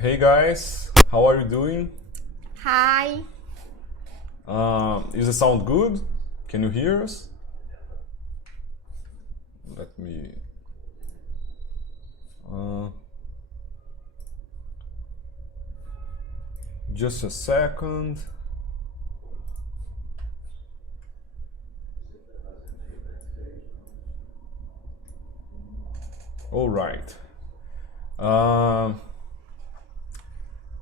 Hey guys, how are you doing? Hi. Is the sound good? Can you hear us? Let me... just a second. All right.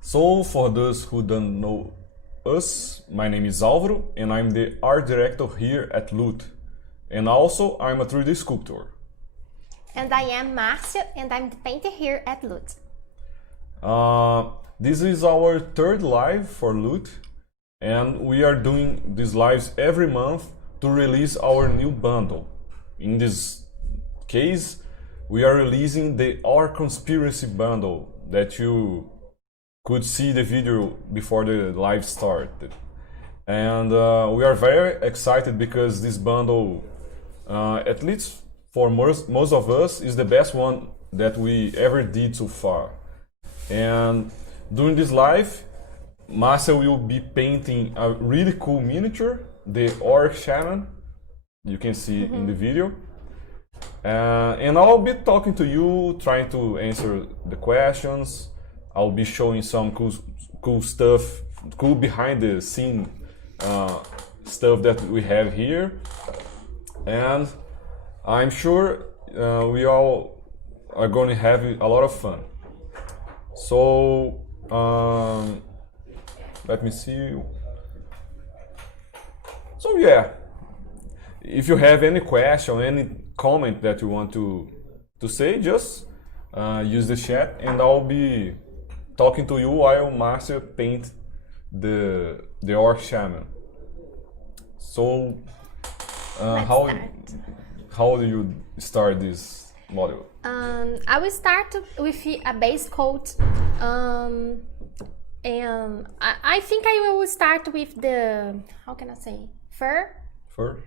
So for those who don't know us, my name is Alvaro and I'm the art director here at Loot. And also I'm a 3D sculptor. And I am Márcia and I'm the painter here at Loot. This is our third live for Loot, and we are doing these lives every month to release our new bundle. In this case, we are releasing the Orconspiracy bundle that you could see the video before the live started. And we are very excited because this bundle, at least for most of us, is the best one that we ever did so far. And during this live, Márcia will be painting a really cool miniature, the Orc Shaman. You can see in the video. And I'll be talking to you, trying to answer the questions. I'll be showing some cool stuff, cool behind the scene stuff that we have here. And I'm sure we all are going to have a lot of fun. So let me see. So yeah, if you have any question, any comment that you want to say, just use the chat, and I'll be talking to you while Márcia paint the Orc Shaman. So how do you start this model? I will start with a base coat, and I think I will start with the, how can I say, fur? Fur?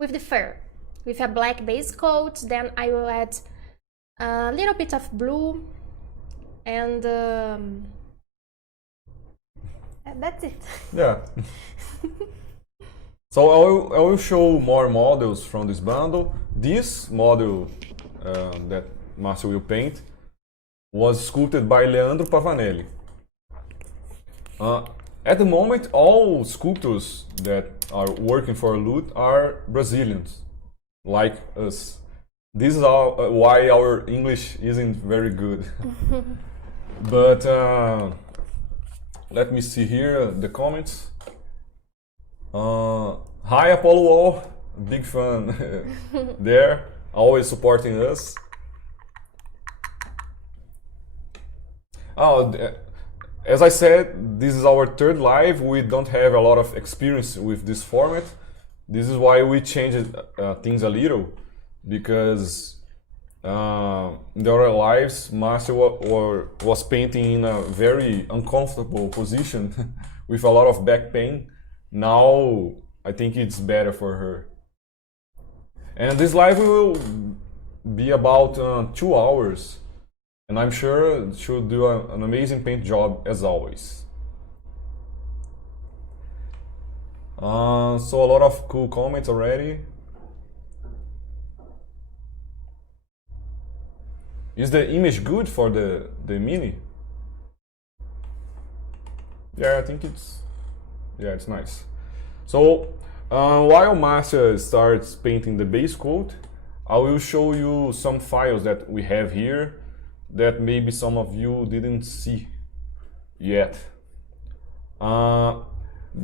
With the fur, with a black base coat. Then I will add a little bit of blue, and that's it. Yeah. So I will show more models from this bundle. This model that Márcia will paint was sculpted by Leandro Pavanelli. At the moment, all sculptors that are working for Loot are Brazilians, like us. This is why our English isn't very good. But let me see here the comments. Hi Apollo Wall, big fan there, always supporting us. As I said, this is our third live. We don't have a lot of experience with this format. This is why we changed things a little, because in the other lives, Márcia was painting in a very uncomfortable position with a lot of back pain. Now I think it's better for her. And this live will be about 2 hours. And I'm sure she'll do an amazing paint job as always. So a lot of cool comments already. Is the image good for the mini? Yeah, I think it's nice. So while Márcia starts painting the base coat, I will show you some files that we have here that maybe some of you didn't see yet.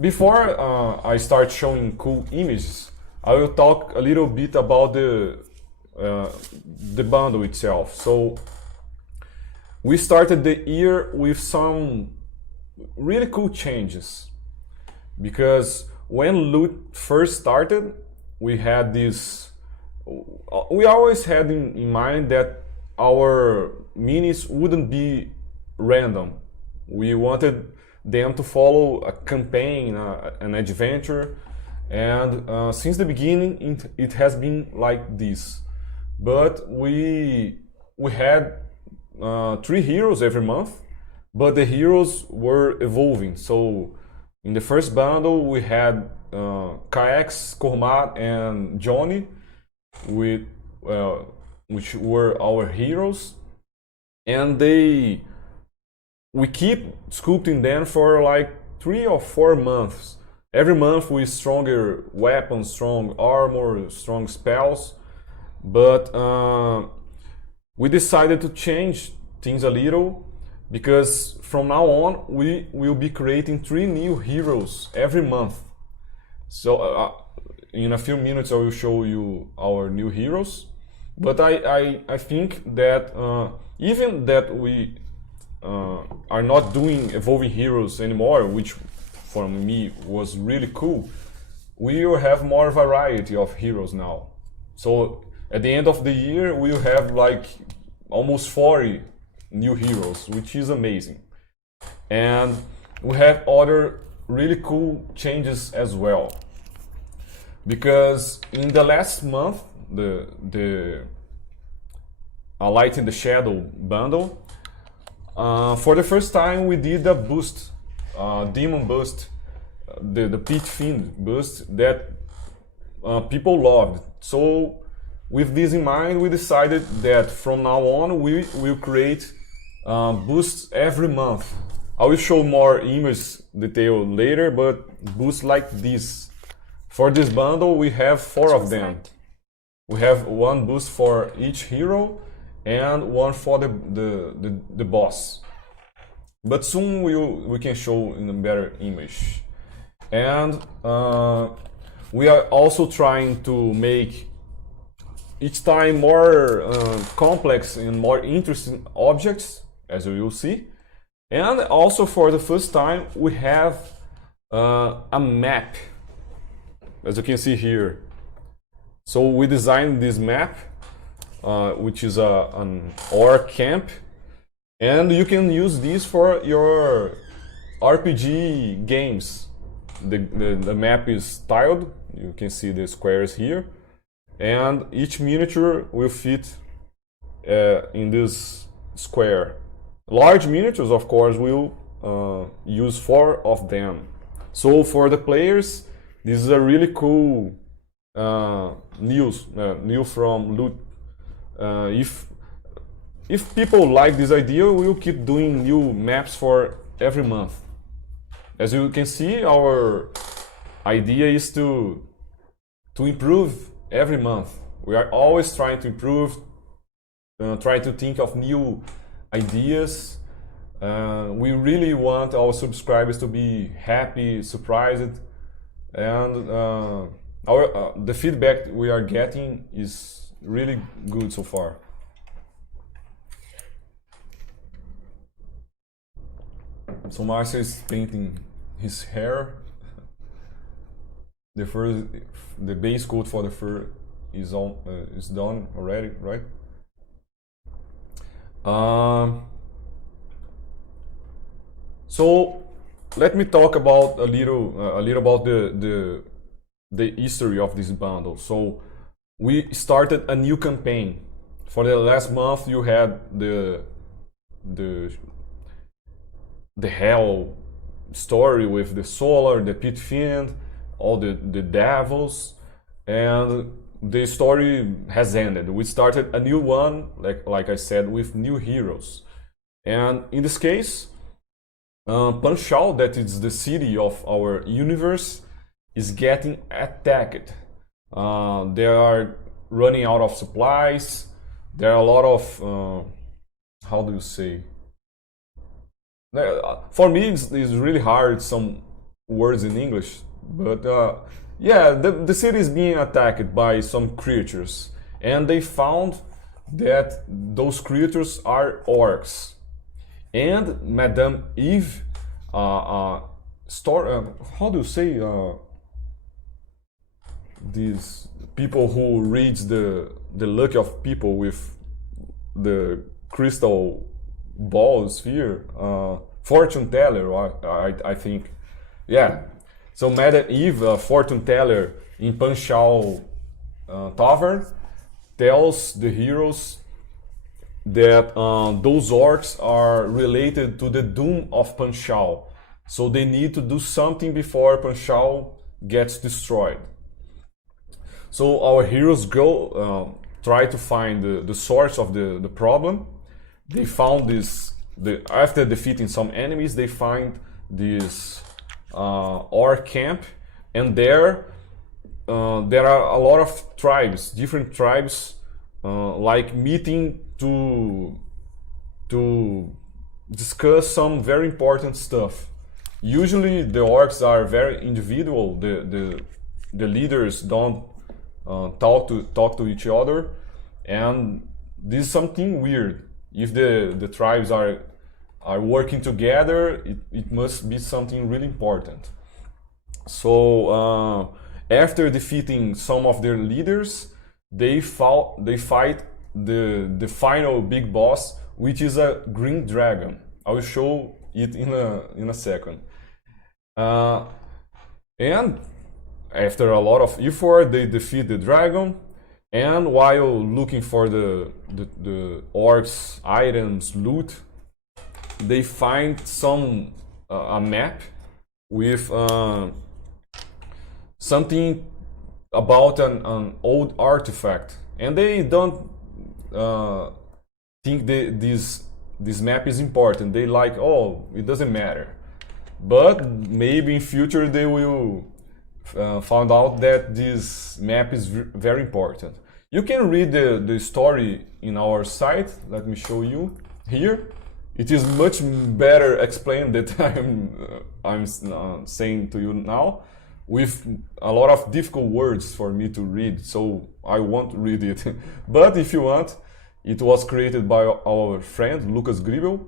Before I start showing cool images, I will talk a little bit about the bundle itself. So we started the year with some really cool changes, because when Loot first started, we had this. We always had in mind that our minis wouldn't be random. We wanted them to follow a campaign, an adventure, and since the beginning it has been like this. But we had 3 heroes every month, but the heroes were evolving. So in the first bundle we had Kaex, Kormat, and Johnny, with which were our heroes, and we keep sculpting them for like 3 or 4 months. Every month with stronger weapons, strong armor, strong spells, but we decided to change things a little, because from now on we will be creating 3 new heroes every month. So in a few minutes I will show you our new heroes, but I think that even that we are not doing evolving heroes anymore, which for me was really cool, we will have more variety of heroes now. So at the end of the year we will have like almost 40 new heroes, which is amazing. And we have other really cool changes as well, because in the last month, the Light in the Shadow bundle, for the first time we did a boost, demon boost, the Pit Fiend boost that people loved. So with this in mind, we decided that from now on we will create boosts every month. I will show more image detail later, but boosts like this. For this bundle we have 4 of them. We have 1 boost for each hero and 1 for the boss. But soon we can show in a better image. And we are also trying to make each time more complex and more interesting objects, as you will see. And also for the first time we have a map, as you can see here. So we designed this map, which is an orc camp, and you can use this for your RPG games. The map is tiled, you can see the squares here, and each miniature will fit in this square. Large miniatures, of course, will use 4 of them. So for the players, this is a really cool news from Loot. If people like this idea, we will keep doing new maps for every month. As you can see, our idea is to improve every month. We are always trying to improve, trying to think of new ideas. We really want our subscribers to be happy, surprised, and the feedback we are getting is really good so far. So Márcia is painting his hair. The base coat for the fur is done already, right? So let me talk about a little about the history of this bundle. So we started a new campaign. For the last month, you had the hell story with the solar, the pit fiend, all the devils, and the story has ended. We started a new one, like I said, with new heroes. And in this case, Panchal, that is the city of our universe, is getting attacked. They are running out of supplies. There are a lot of how do you say? For me, it's really hard, some words in English, but yeah, the city is being attacked by some creatures, and they found that those creatures are orcs. And Madame Eve, how do you say, these people who reads the luck of people with the crystal ball sphere, fortune teller, I think, yeah. So Madame Eve, fortune teller in Panchal Tavern, tells the heroes that those orcs are related to the doom of Panchal. So they need to do something before Panchal gets destroyed. So our heroes go try to find the source of the problem. They found this. After defeating some enemies, they find this orc camp, and there are a lot of tribes, different tribes, like meeting to discuss some very important stuff. Usually the orcs are very individual. The leaders don't talk to each other, and this is something weird. If the tribes are working together, it must be something really important. So after defeating some of their leaders, they fight the final big boss, which is a green dragon. I will show it in a second. And after a lot of effort, they defeat the dragon. And while looking for the orcs' items, loot, they find a map with something about an old artifact, and they don't think this map is important. They like, oh, it doesn't matter. But maybe in future they will find out that this map is very important. You can read the story in our site. Let me show you here. It is much better explained that I'm saying to you now, with a lot of difficult words for me to read, so I won't read it. But if you want, it was created by our friend Lucas Gribel.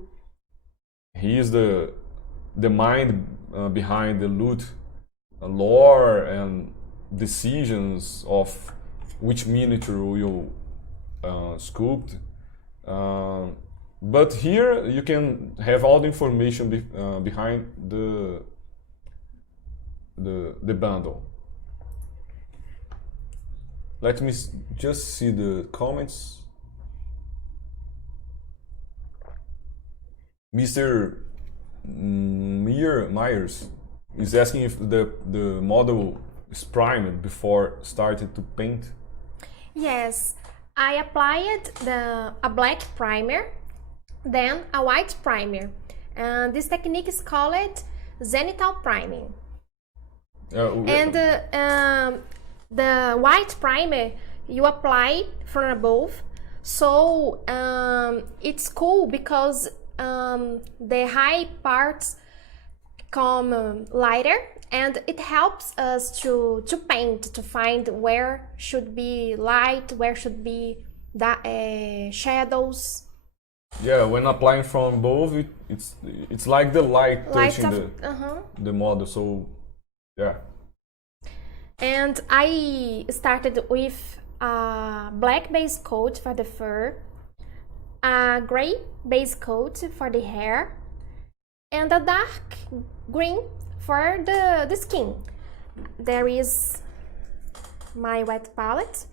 He is the mind behind the loot lore and decisions of which miniature will sculpt. But here you can have all the information behind the bundle. Let me just see the comments. Mr. Myers is asking if the model is primed before started to paint. Yes, I applied a black primer, then a white primer. And this technique is called zenithal priming. And the white primer you apply from above, so it's cool because the high parts come lighter, and it helps us to paint, to find where should be light, where should be shadows. Yeah, when applying from above, it's like the light touching the model. So yeah. And I started with a black base coat for the fur, a gray base coat for the hair, and a dark green for the skin. There is my wet palette.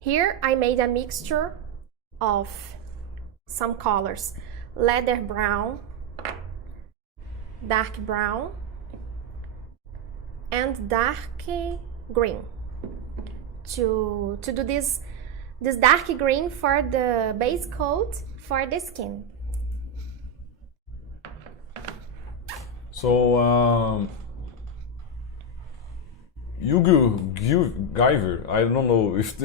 Here I made a mixture of some colors: leather brown, dark brown, and dark green, to do this dark green for the base coat for the skin. So Guyver, I don't know if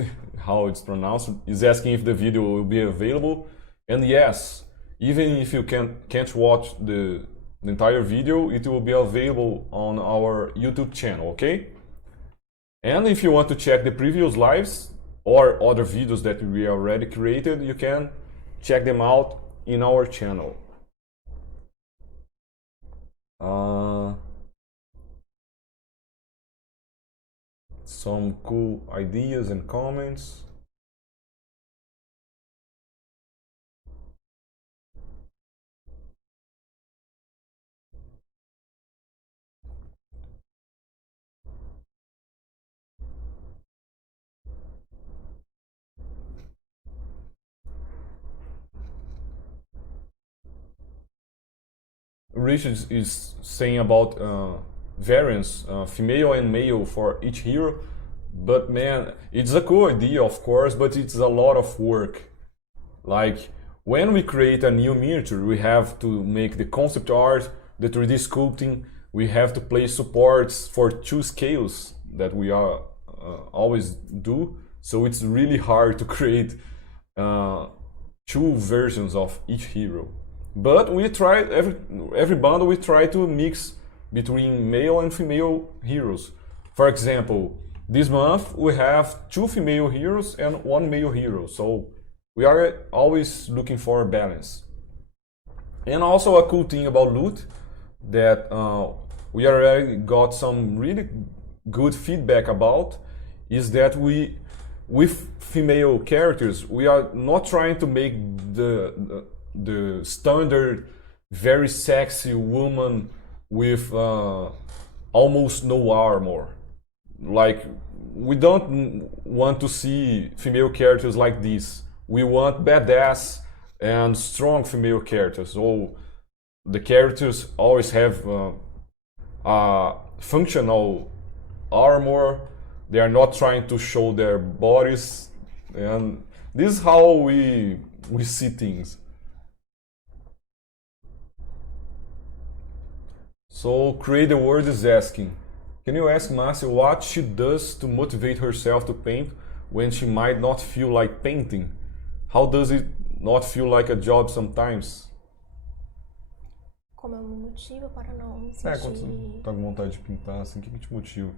how it's pronounced, is asking if the video will be available. And yes, even if you can't watch the entire video, it will be available on our YouTube channel, okay? And if you want to check the previous lives or other videos that we already created, you can check them out in our channel. Some cool ideas and comments. Richard is saying about variants, female and male for each hero. But man, it's a cool idea, of course, but it's a lot of work. Like, when we create a new miniature, we have to make the concept art, the 3D sculpting, we have to place supports for 2 scales that we are always do. So it's really hard to create 2 versions of each hero. But we try, every bundle we try to mix between male and female heroes. For example, this month we have 2 female heroes and 1 male hero, so we are always looking for a balance. And also a cool thing about loot that we already got some really good feedback about is that we, with female characters, we are not trying to make the standard very sexy woman with almost no armor. Like, we don't want to see female characters like this. We want badass and strong female characters. So the characters always have functional armor. They are not trying to show their bodies, and this is how we see things. So Create the World is asking, can you ask Márcia what she does to motivate herself to paint when she might not feel like painting? How does it not feel like a job sometimes? Como é um motivo para não me Quando sentir... você tá com vontade de pintar, assim, o que te motiva?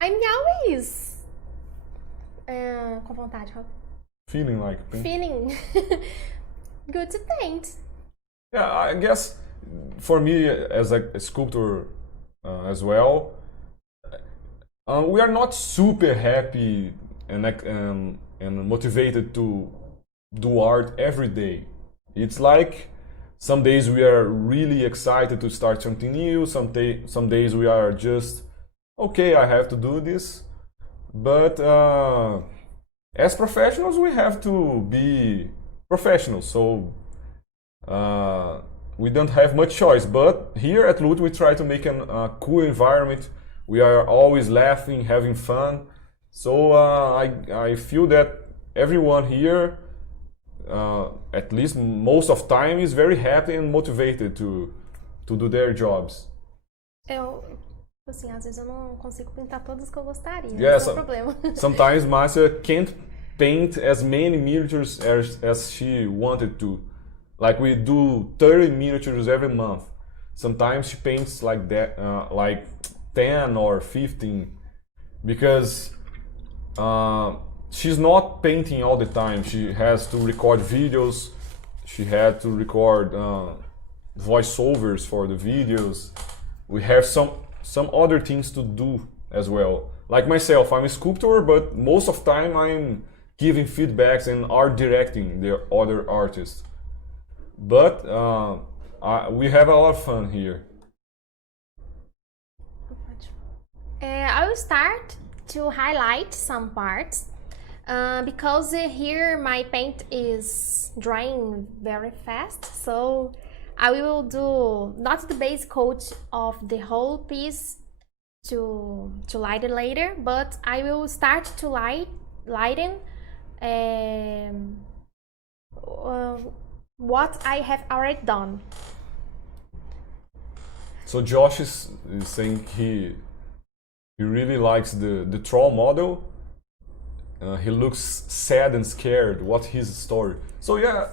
I'm always com vontade, Feeling like painting? feeling good to paint. Yeah, I guess for me as a sculptor as well, we are not super happy and motivated to do art every day. It's like some days we are really excited to start something new, some days we are just, okay, I have to do this. But as professionals, we have to be professionals, so we don't have much choice. But here at Loot, we try to make a cool environment. We are always laughing, having fun. So I feel that everyone here, at least most of the time, is very happy and motivated to do their jobs. Assim, às vezes eu não consigo pintar todas que eu gostaria. Yeah, esse é o problema. Sometimes Márcia can't paint as many miniatures as she wanted to. Like, we do 30 miniatures every month. Sometimes she paints like that, like 10 or 15, because she's not painting all the time. She has to record videos, she had to record voiceovers for the videos. We have some other things to do as well. Like myself, I'm a sculptor, but most of the time I'm giving feedbacks and art directing the other artists. But we have a lot of fun here. I will start to highlight some parts because here my paint is drying very fast, so I will do not the base coat of the whole piece to light it later, but I will start to lighten what I have already done. So Josh is saying he really likes the troll model. He looks sad and scared. What's his story? So yeah,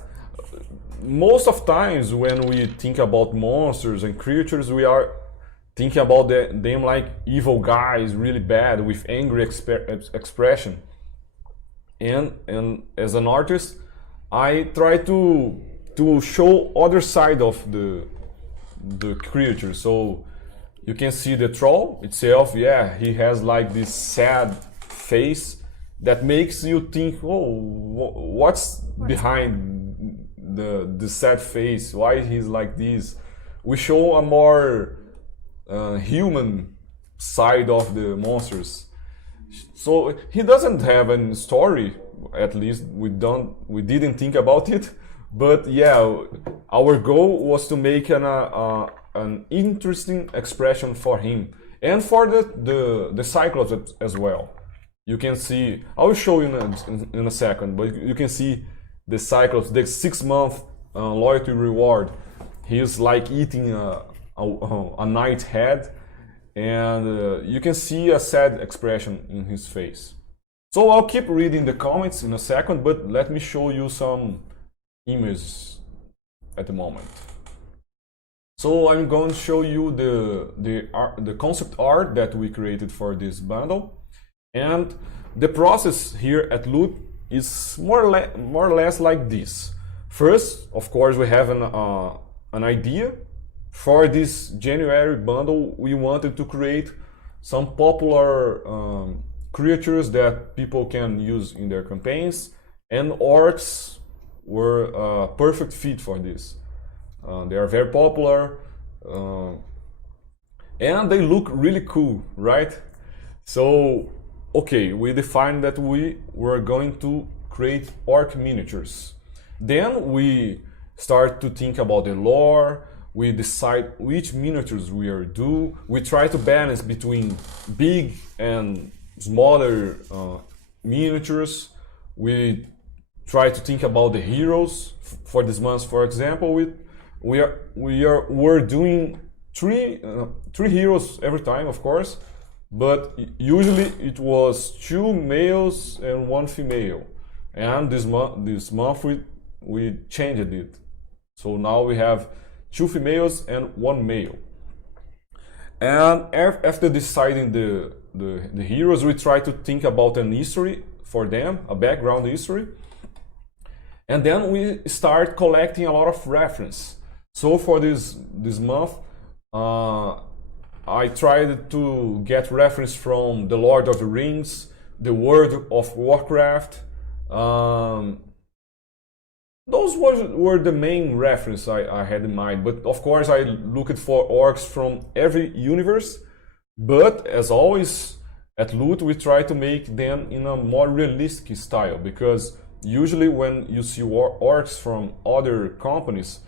most of times when we think about monsters and creatures, we are thinking about them like evil guys, really bad, with angry expression. And as an artist, I try to show other side of the creature. So you can see the troll itself. Yeah, he has like this sad face that makes you think, oh, what's behind the sad face? Why he's like this? We show a more human side of the monsters. So he doesn't have a story. At least we didn't think about it. But yeah, our goal was to make an interesting expression for him and for the Cyclops as well. You can see, I will show you in a second, but you can see the Cyclops, the 6-month loyalty reward. He's like eating a knight's head, and you can see a sad expression in his face. So I'll keep reading the comments in a second, but let me show you some images at the moment. So I'm going to show you the concept art that we created for this bundle. And the process here at Loot is more or less like this. First, of course, we have an idea. For this January bundle, we wanted to create some popular creatures that people can use in their campaigns, and orcs were a perfect fit for this. They are very popular, and they look really cool, right? So, okay, we defined that we were going to create orc miniatures. Then we start to think about the lore. We decide which miniatures we are do. We try to balance between big and smaller miniatures. We try to think about the heroes. For this month, for example, we're doing three heroes every time, of course, but usually it was 2 males and 1 female. And this month we changed it. So now we have 2 females and 1 male. And after deciding the heroes, we try to think about an history for them, a background history. And then we start collecting a lot of reference. So for this month, I tried to get reference from the Lord of the Rings, the World of Warcraft. Those were the main reference I had in mind. But of course, I looked for orcs from every universe. But as always, at Loot, we try to make them in a more realistic style, because usually when you see orcs from other companies,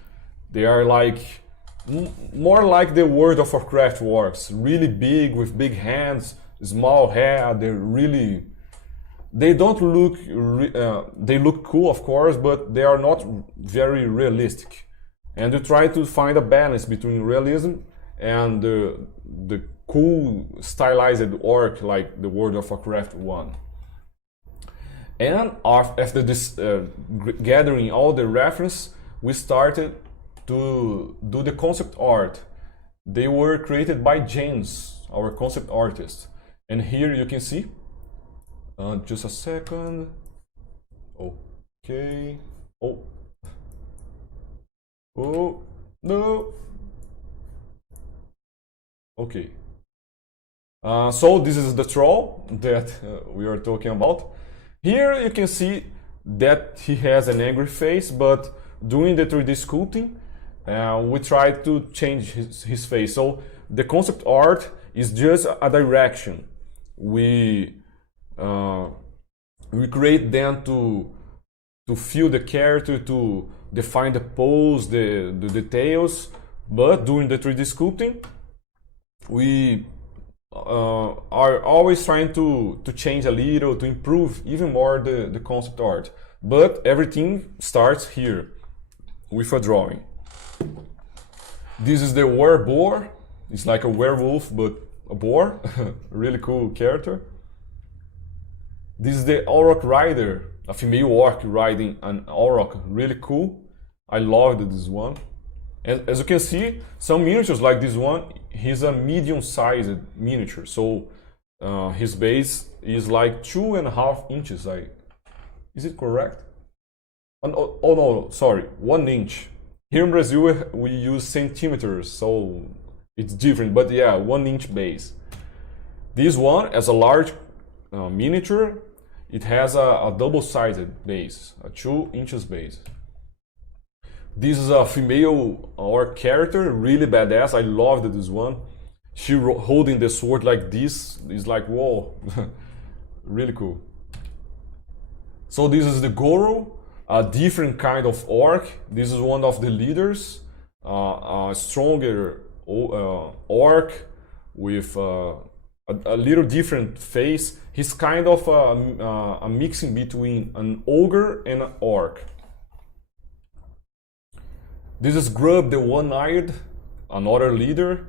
they are like more like the World of Warcraft orcs, really big with big hands, small hair. They don't look. They look cool, of course, but they are not very realistic. And you try to find a balance between realism and the cool stylized orc like the World of Warcraft one. And after this gathering all the reference, we started to do the concept art. They were created by James, our concept artist. And here you can see, just a second. Okay. Oh, no. Okay. So this is the troll that we are talking about. Here you can see that he has an angry face, but doing the 3D sculpting, we tried to change his face. So the concept art is just a direction. We create them to feel the character, to define the pose, the details. But during the 3D sculpting, we are always trying to change a little, to improve even more the concept art. But everything starts here with a drawing. This is the wereboar. It's like a werewolf, but a boar. Really cool character. This is the Auroch rider, a female orc riding an Auroch. Really cool. I loved this one. And as you can see, some miniatures like this one, he's a medium-sized miniature. So his base is like 2.5 inches. Is it correct? Oh no, sorry, 1 inch. Here in Brazil we use centimeters, so it's different. But yeah, 1 inch base. This one, as a large miniature, it has a double-sided base, a 2 inches base. This is a female orc character, really badass. I loved this one. She holding the sword like this is like, whoa, really cool. So this is the Goro, a different kind of orc. This is one of the leaders, a stronger orc with a little different face. He's kind of a mixing between an ogre and an orc. This is Grub the One-Eyed, another leader.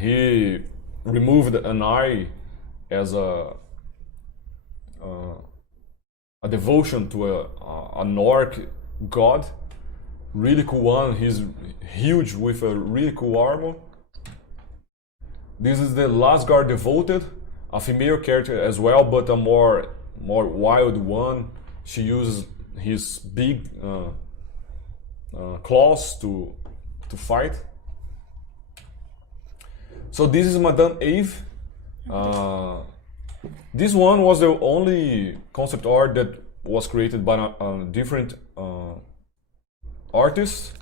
He removed an eye as a devotion to an orc god. Really cool one. He's huge with a really cool armor. This is the Lasgar Devoted, a female character as well, but a more wild one. She uses his big claws to fight. So this is Madame Eve. This one was the only concept art that was created by a different artist.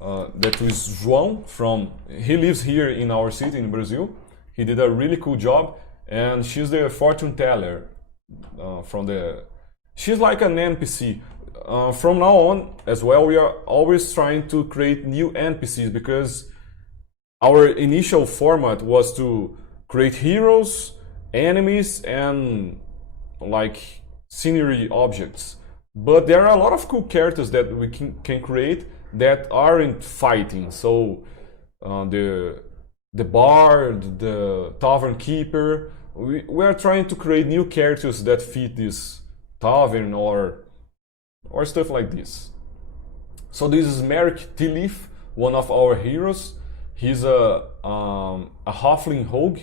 That is João he lives here in our city in Brazil. He did a really cool job, and she's the fortune teller she's like an NPC. From now on as well, we are always trying to create new NPCs, because our initial format was to create heroes, enemies, and like scenery objects. But there are a lot of cool characters that we can create that aren't fighting. So the bard, the tavern keeper, we are trying to create new characters that fit this tavern or stuff like this. So this is Merrick T-Leaf, one of our heroes. He's a halfling rogue,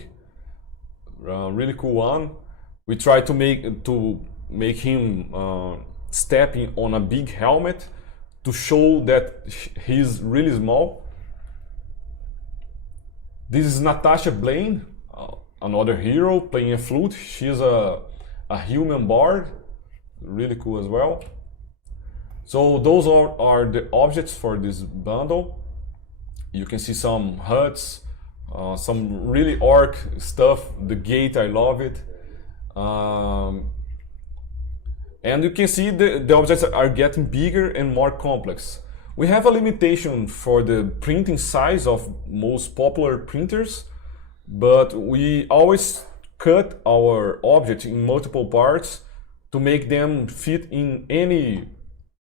really cool one. We try to make him stepping on a big helmet to show that he's really small. This is Natasha Blaine, another hero playing a flute. She's a human bard, really cool as well. So those are the objects for this bundle. You can see some huts, some really orc stuff. The gate, I love it. And you can see the objects are getting bigger and more complex. We have a limitation for the printing size of most popular printers, but we always cut our object in multiple parts to make them fit in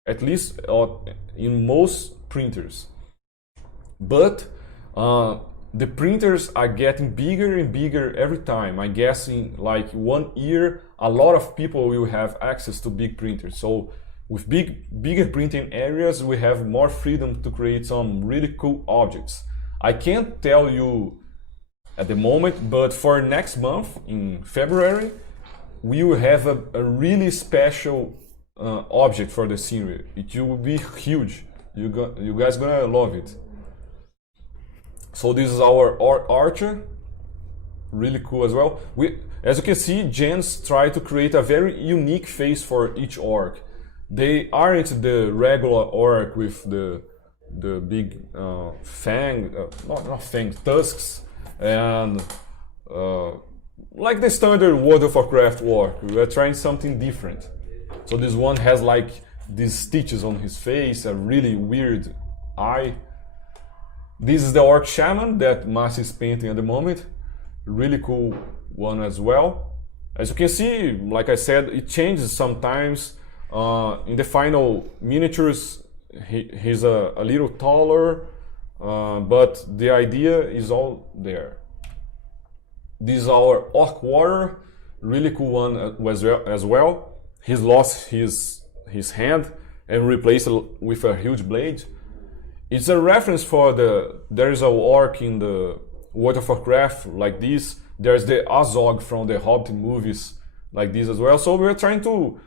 at least in most printers. But the printers are getting bigger and bigger every time. I guess in like 1 year, a lot of people will have access to big printers. So with bigger printing areas, we have more freedom to create some really cool objects. I can't tell you at the moment, but for next month, in February, we will have a really special object for the scenery. It will be huge. You guys gonna love it. So this is our archer, really cool as well. As you can see, Jens tried to create a very unique face for each orc. They aren't the regular orc with the big tusks and like the standard World of Warcraft orc. We are trying something different. So this one has like these stitches on his face, a really weird eye. This is the Orc Shaman that Márcia is painting at the moment. Really cool one as well. As you can see, like I said, it changes sometimes. In the final miniatures, he's a little taller, but the idea is all there. This is our Orc Warrior, really cool one as well. He's lost his hand and replaced it with a huge blade. It's a reference for there is a orc in the World of Warcraft like this. There's the Azog from the Hobbit movies like this as well. So we're trying to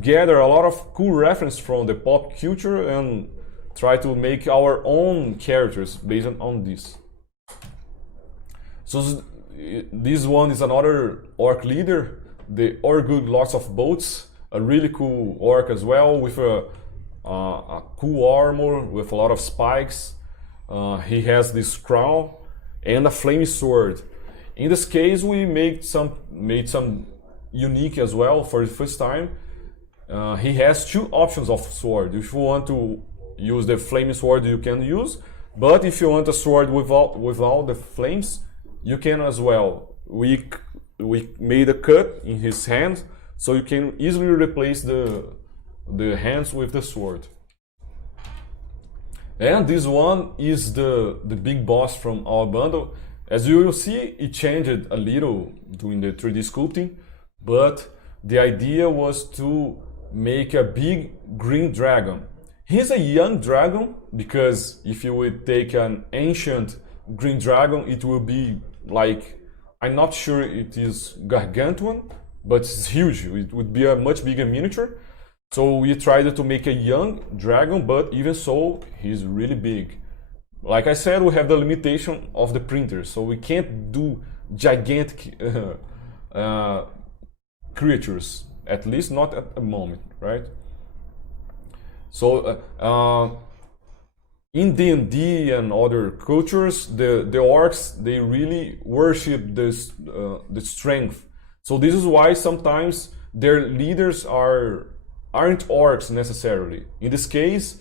gather a lot of cool reference from the pop culture and try to make our own characters based on this. So this one is another orc leader, the Orgud Lots of Boats, a really cool orc as well with a cool armor with a lot of spikes. He has this crown and a flaming sword. In this case, we made some unique as well for the first time. he has two options of sword. If you want to use the flame sword, you can use, but if you want a sword without the flames, you can as well. We made a cut in his hand, so you can easily replace the hands with the sword. And this one is the big boss from our bundle. As you will see, it changed a little during the 3D sculpting, but the idea was to make a big green dragon. He's a young dragon, because if you would take an ancient green dragon, it will be like, I'm not sure it is gargantuan, but it's huge. It would be a much bigger miniature. So we tried to make a young dragon, but even so, he's really big. Like I said, we have the limitation of the printer, so we can't do gigantic creatures, at least not at the moment, right? So in D&D and other cultures, the orcs, they really worship this, the strength. So this is why sometimes their leaders aren't orcs necessarily. In this case,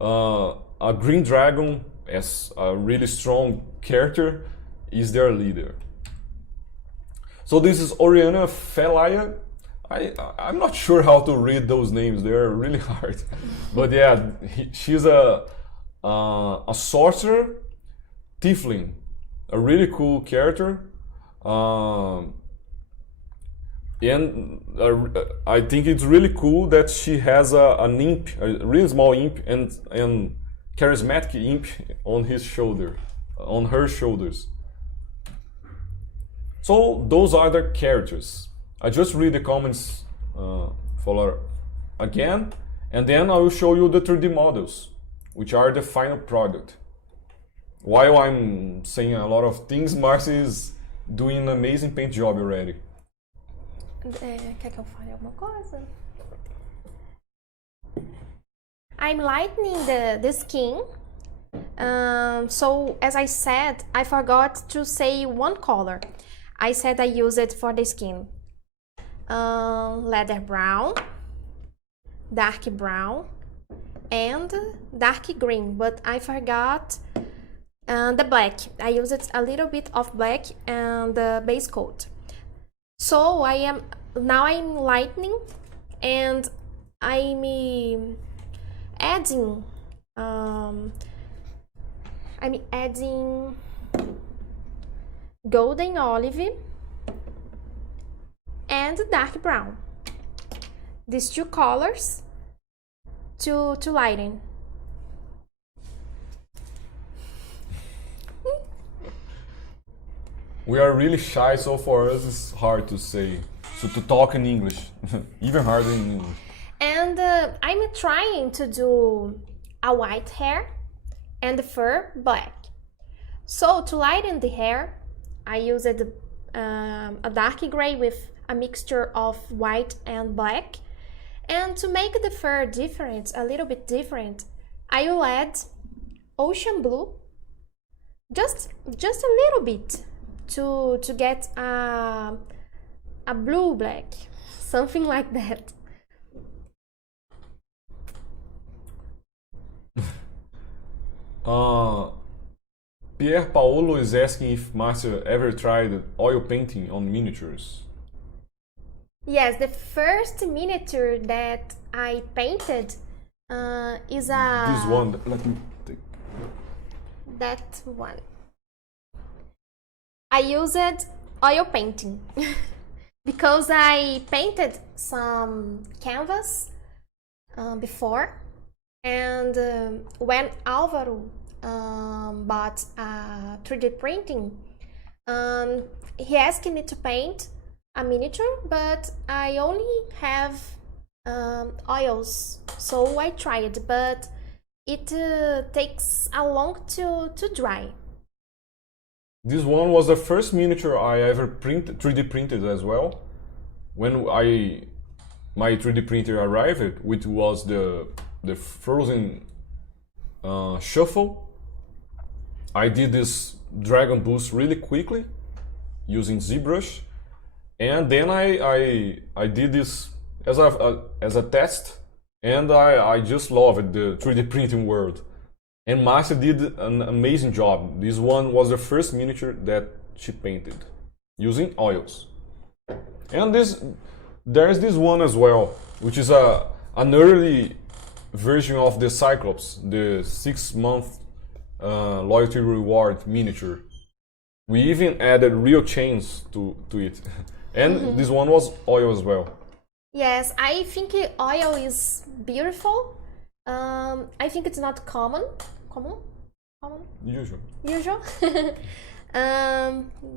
a green dragon as a really strong character is their leader. So this is Oriana Felaya. I'm not sure how to read those names, they're really hard. But yeah, she's a sorcerer, tiefling, a really cool character. And I think it's really cool that she has an imp, a really small imp, and charismatic imp on his shoulder, on her shoulders. So those are the characters. I just read the comments for again, and then I will show you the 3D models, which are the final product. While I'm saying a lot of things, Márcia is doing an amazing paint job already. Quer que eu fale alguma coisa? I'm lightening the skin. So as I said, I forgot to say one color. I said I use it for the skin. Leather brown, dark brown, and dark green, but I forgot the black. I used a little bit of black and the base coat. So I'm lightening, and I'm adding golden olive and dark brown. These two colors to lighten. We are really shy, so for us it's hard to say. So to talk in English, even harder in English. And I'm trying to do a white hair and the fur black. So to lighten the hair, I used a dark gray with a mixture of white and black. And to make the fur different, a little bit different, I will add ocean blue, just a little bit, to get a blue black, something like that. Pierre Paolo is asking if Márcia ever tried oil painting on miniatures. Yes, the first miniature that I painted is a... This one, let me take... That one. I used oil painting because I painted some canvas before, and when Alvaro bought 3D printing, he asked me to paint a miniature, but I only have oils, so I tried, but it takes a long to dry. This one was the first miniature I ever 3D printed as well. When my 3D printer arrived, which was the frozen shuffle, I did this dragon boost really quickly using ZBrush, and then I did this as a test, and I just love it, the 3D printing world. And Márcia did an amazing job. This one was the first miniature that she painted using oils. And there's this one as well, which is an early version of the Cyclops, the 6-month loyalty reward miniature. We even added real chains to it. And this one was oil as well. Yes, I think oil is beautiful. I think it's not common. Usual.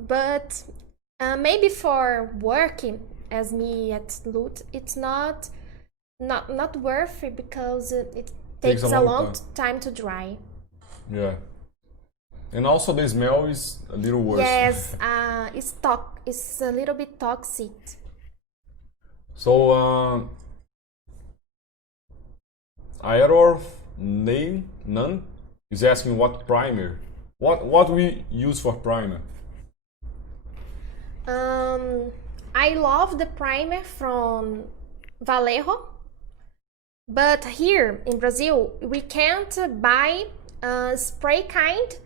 But maybe for working as me at Loot, it's not worth it because it takes a long time to dry. Yeah. And also the smell is a little worse. Yes, it's a little bit toxic. So, Aeror None is asking what primer, what we use for primer. I love the primer from Vallejo, but here in Brazil we can't buy spray kind.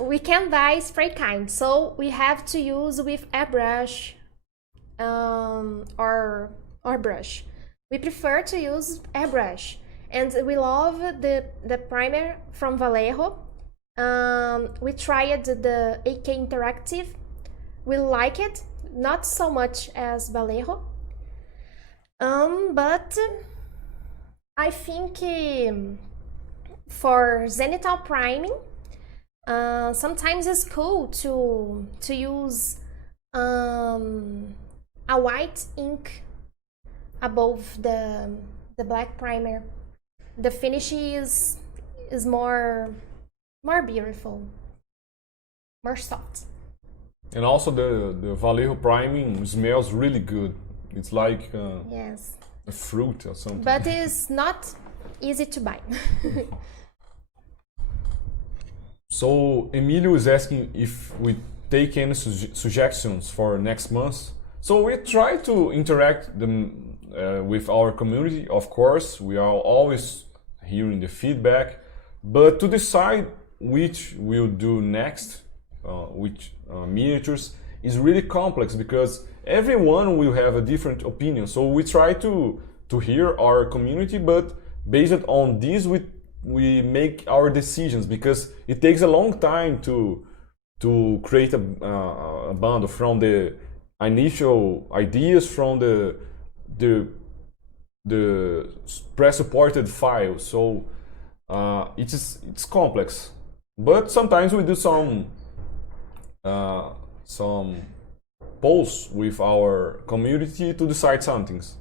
We can't buy spray kind, so we have to use with airbrush or brush. We prefer to use airbrush, and we love the primer from Vallejo. We tried the AK Interactive. We like it, not so much as Vallejo, but I think for zenithal priming, sometimes it's cool to use a white ink above the black primer. The finish is more beautiful, more soft. And also the Vallejo priming smells really good. It's like yes, a fruit or something. But it's not easy to buy. So Emilio is asking if we take any suggestions for next month. So we try to interact with our community. Of course, we are always hearing the feedback, but to decide which we'll do next, which miniatures, is really complex because everyone will have a different opinion. So we try to hear our community, but based on this, we make our decisions because it takes a long time to create a bundle from the initial ideas from the pre-supported file. So it's complex, but sometimes we do some polls with our community to decide some things.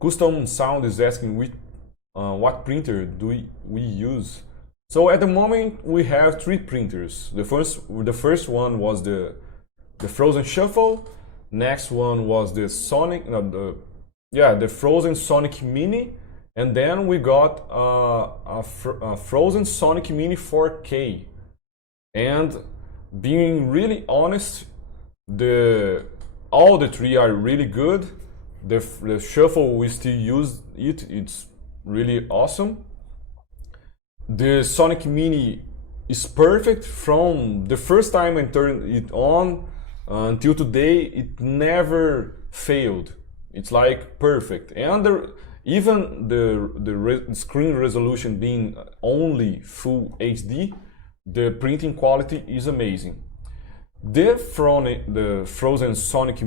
Custom Sound is asking what printer do we use. So at the moment we have 3 printers. The first one was the Frozen Shuffle. Next one was the the Frozen Sonic Mini, and then we got a Frozen Sonic Mini 4K. And being really honest, all the 3 are really good. The Shuffle, we still use it. It's really awesome. The Sonic Mini is perfect from the first time I turned it on until today. It never failed. It's like perfect. And even the screen resolution being only full HD, the printing quality is amazing. The Frozen Sonic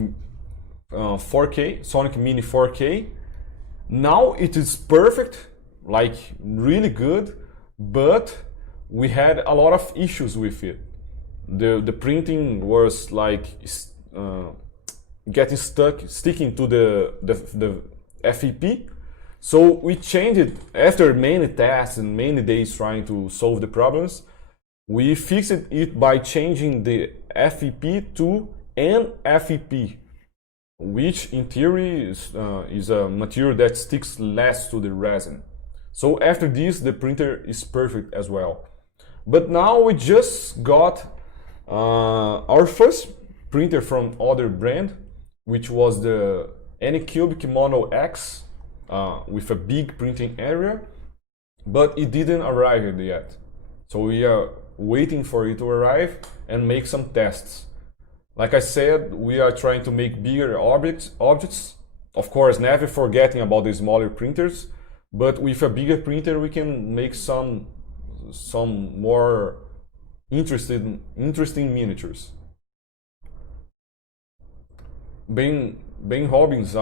4K, Sonic Mini 4K, now it is perfect, like really good, but we had a lot of issues with it. The printing was like getting sticking to the FEP. So we changed it after many tests and many days trying to solve the problems. We fixed it by changing the FEP to NFEP, which in theory is a material that sticks less to the resin. So after this, the printer is perfect as well. But now we just got our first printer from other brand, which was the Anycubic Mono X with a big printing area, but it didn't arrive yet. So we are waiting for it to arrive and make some tests. Like I said, we are trying to make bigger objects. Of course, never forgetting about the smaller printers, but with a bigger printer we can make some more interesting miniatures. Ben Robbins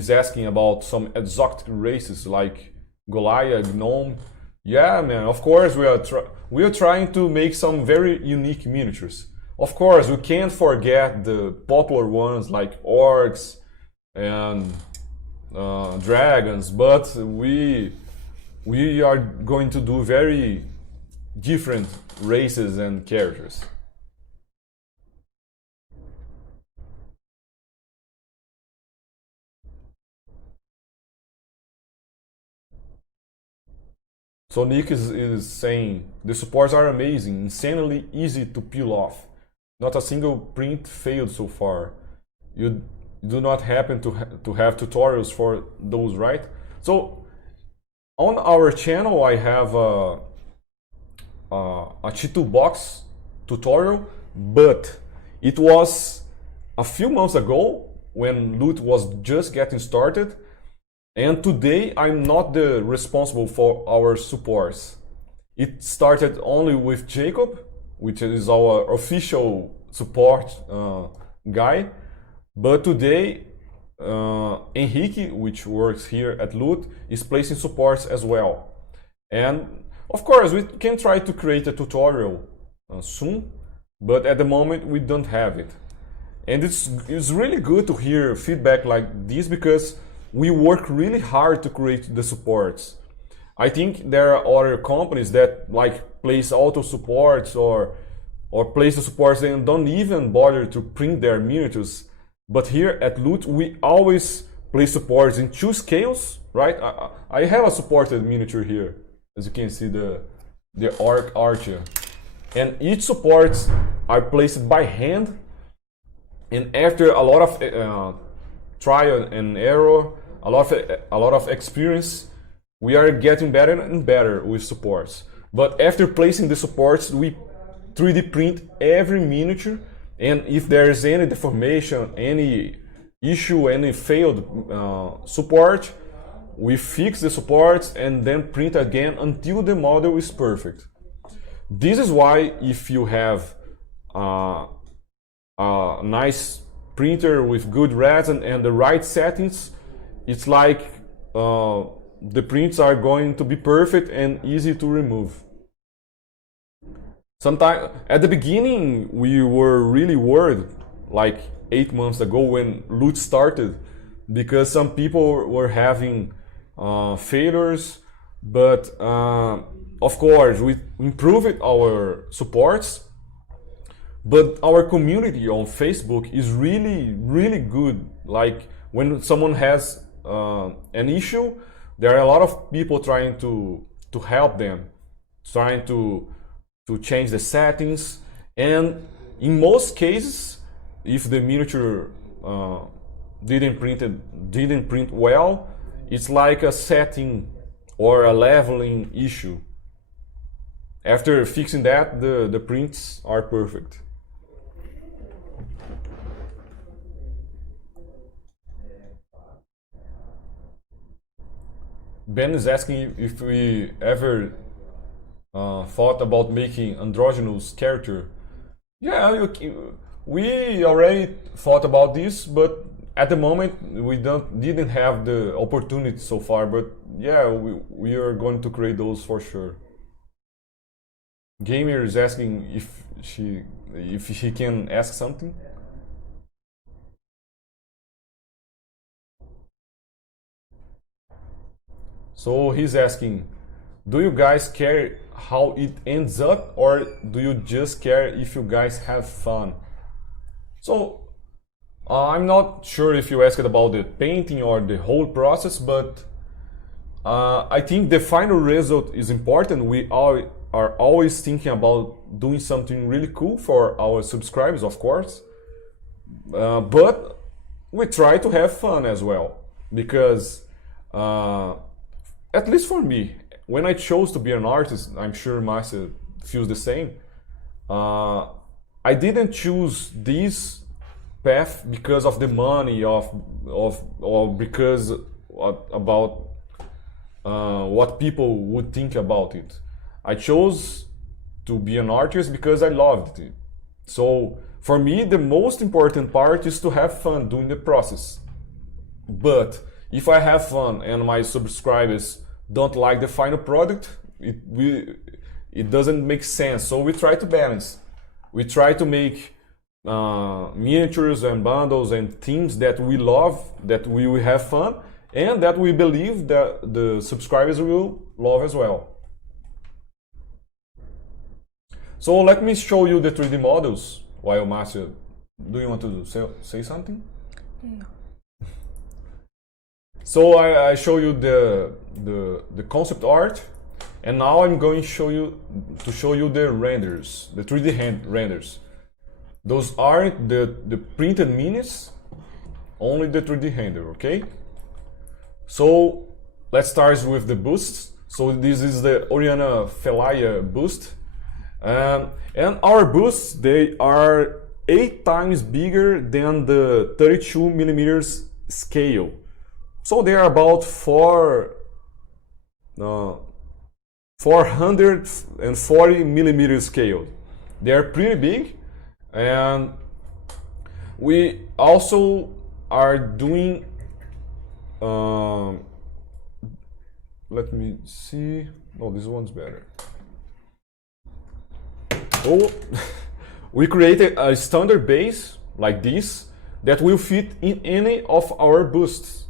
is asking about some exotic races like Goliath, Gnome. Yeah, man, of course we are trying to make some very unique miniatures. Of course, we can't forget the popular ones like orcs and dragons, but we are going to do very different races and characters. So Nick is saying, the supports are amazing, insanely easy to peel off. Not a single print failed so far. You do not happen to have tutorials for those, right? So on our channel I have a T2 box tutorial, but it was a few months ago when Loot was just getting started. And today I'm not the responsible for our supports. It started only with Jacob, which is our official support guy. But today Henrique, which works here at Loot, is placing supports as well. And of course we can try to create a tutorial soon, but at the moment we don't have it. And it's really good to hear feedback like this, because we work really hard to create the supports. I think there are other companies that like place auto supports or place the supports and don't even bother to print their miniatures. But here at Loot we always place supports in 2 scales, right? I have a supported miniature here, as you can see, the Orc Archer. And each supports are placed by hand, and after a lot of trial and error, a lot of experience, we are getting better and better with supports. But after placing the supports, we 3D print every miniature, and if there is any deformation, any issue, any failed support, we fix the supports and then print again until the model is perfect. This is why if you have a nice printer with good resin and the right settings, it's like the prints are going to be perfect and easy to remove. Sometimes at the beginning we were really worried, like 8 months ago when Loot started, because some people were having failures, but of course we improved our supports. But our community on Facebook is really good. Like when someone has an issue, there are a lot of people trying to help them, trying to change the settings. And in most cases, if the miniature didn't print well, it's like a setting or a leveling issue. After fixing that, the prints are perfect. Ben is asking if we ever thought about making androgynous character. Yeah, we already thought about this, but at the moment we didn't have the opportunity so far. But yeah, we are going to create those for sure. Gamer is asking if she can ask something. So he's asking, do you guys care how it ends up, or do you just care if you guys have fun? So I'm not sure if you asked about the painting or the whole process, but I think the final result is important. We are always thinking about doing something really cool for our subscribers, of course, but we try to have fun as well, because at least for me, when I chose to be an artist, I'm sure Márcia feels the same. I didn't choose this path because of the money, or because about what people would think about it. I chose to be an artist because I loved it. So for me, the most important part is to have fun doing the process. But if I have fun and my subscribers don't like the final product, it doesn't make sense. So we try to balance. We try to make miniatures and bundles and themes that we love, that we will have fun, and that we believe that the subscribers will love as well. So let me show you the 3D models while Márcia, do you want to say something? No. So I show you the concept art, and now I'm going to show you the renders, the 3D renders. Those aren't the printed minis, only the 3D render, okay? So let's start with the busts. So this is the Oriana Felaya bust. And our busts, they are 8 times bigger than the 32 millimeters scale. So they are about 440 millimeters scale. They are pretty big, and we also are doing. Let me see. Oh, this one's better. Oh, we created a standard base like this that will fit in any of our busts.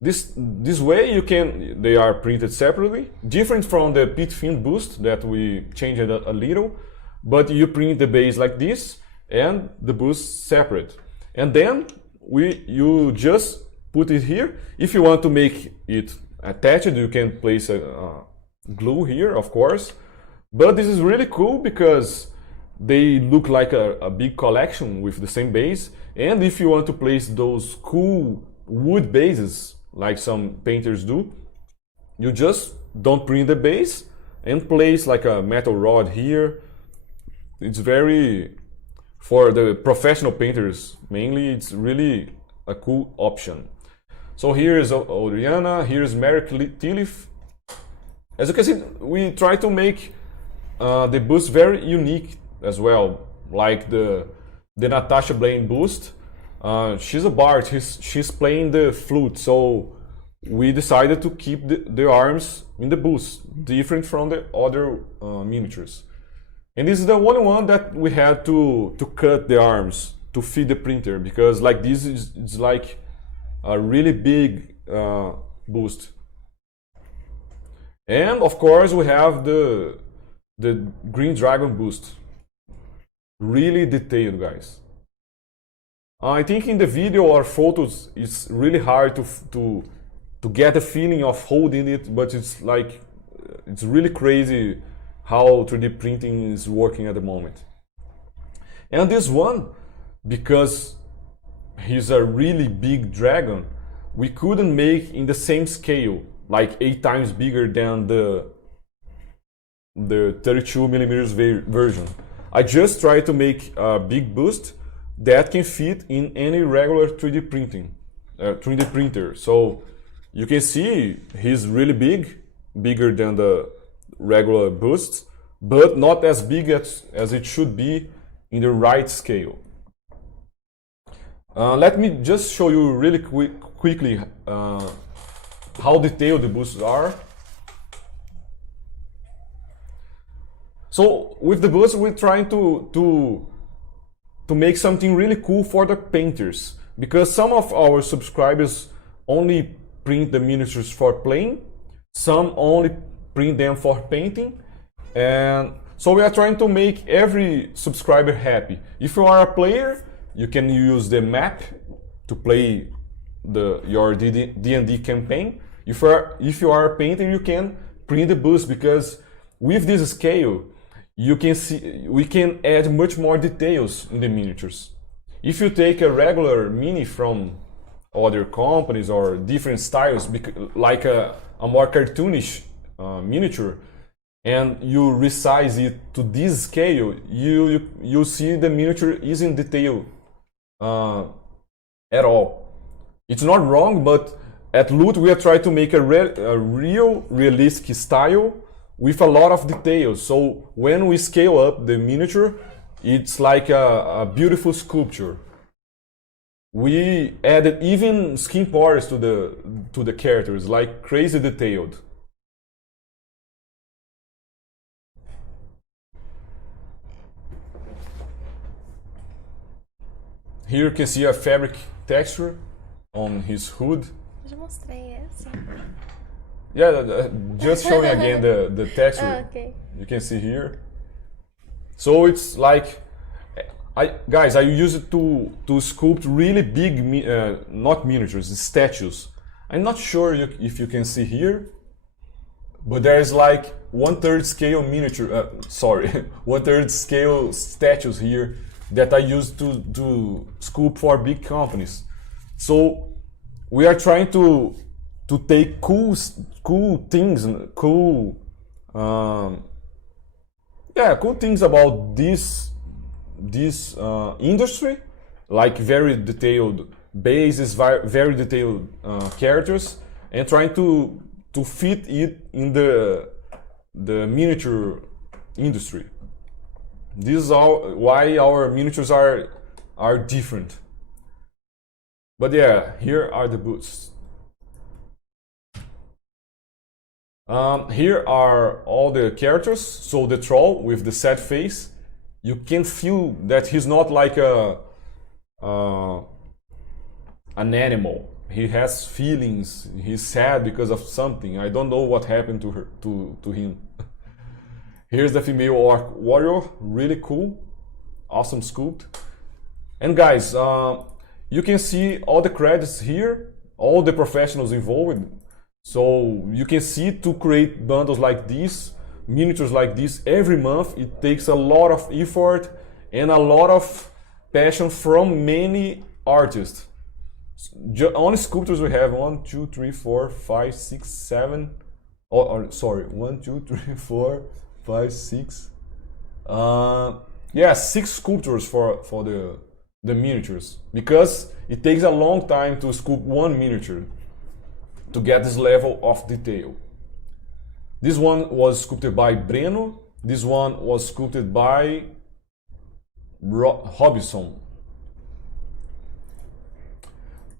This way they are printed separately, different from the pit fin bust that we changed a little, but you print the base like this and the bust separate. And then you just put it here. If you want to make it attached, you can place a glue here, of course. But this is really cool because they look like a big collection with the same base. And if you want to place those cool wood bases, like some painters do, you just don't print the base and place like a metal rod here. It's very, for the professional painters mainly, it's really a cool option. So here is Oriana, here is Mary Tillif. As you can see, we try to make the bust very unique as well, like the Natasha Blaine bust. She's a bard, she's playing the flute, so we decided to keep the arms in the bust, different from the other miniatures. And this is the only one that we had to cut the arms to fit the printer, because like this is like a really big bust. And of course we have the Green Dragon bust. Really detailed, guys. I think in the video or photos it's really hard to get a feeling of holding it, but it's like, it's really crazy how 3D printing is working at the moment. And this one, because he's a really big dragon, we couldn't make in the same scale, like 8 times bigger than the 32 millimeters version. I just tried to make a big bust that can fit in any regular 3D printer. So you can see he's really big, bigger than the regular busts, but not as big as it should be in the right scale. Let me just show you really quickly how detailed the busts are. So with the busts, we're trying to make something really cool for the painters, because some of our subscribers only print the miniatures for playing, some only print them for painting, and so we are trying to make every subscriber happy. If you are a player, you can use the map to play your D&D campaign. If you are a painter, you can print the bust, because with this scale, you can see we can add much more details in the miniatures. If you take a regular mini from other companies or different styles, like a more cartoonish miniature, and you resize it to this scale, you see the miniature isn't detailed at all. It's not wrong, but at Loot we are trying to make a real realistic style with a lot of details. So when we scale up the miniature, it's like a beautiful sculpture. We added even skin pores to the characters, like crazy detailed. Here you can see a fabric texture on his hood. Já mostrei essa. Yeah, just showing again the texture. Okay. You can see here. So it's like, guys, I use it to sculpt really big, not miniatures, statues. I'm not sure if you can see here, but there's like 1/3 scale miniature, 1/3 scale statues here that I use to sculpt for big companies. So we are trying to take cool things, cool things about this industry, like very detailed bases, very detailed characters, and trying to fit it in the miniature industry. This is why our miniatures are different. But yeah, here are the boots. Here are all the characters. So the troll with the sad face, you can feel that he's not like an animal. He has feelings. He's sad because of something. I don't know what happened to him. Here's the female orc warrior, really cool, awesome sculpt. And guys, you can see all the credits here, all the professionals involved. So you can see to create bundles like this, miniatures like this every month, it takes a lot of effort and a lot of passion from many artists. Only sculptors we have 1, 2, 3, 4, 5, 6, 7. 1, 2, 3, 4, 5, 6. 6 sculptors for the miniatures, because it takes a long time to sculpt one miniature to get this level of detail. This one was sculpted by Breno. This one was sculpted by Robinson.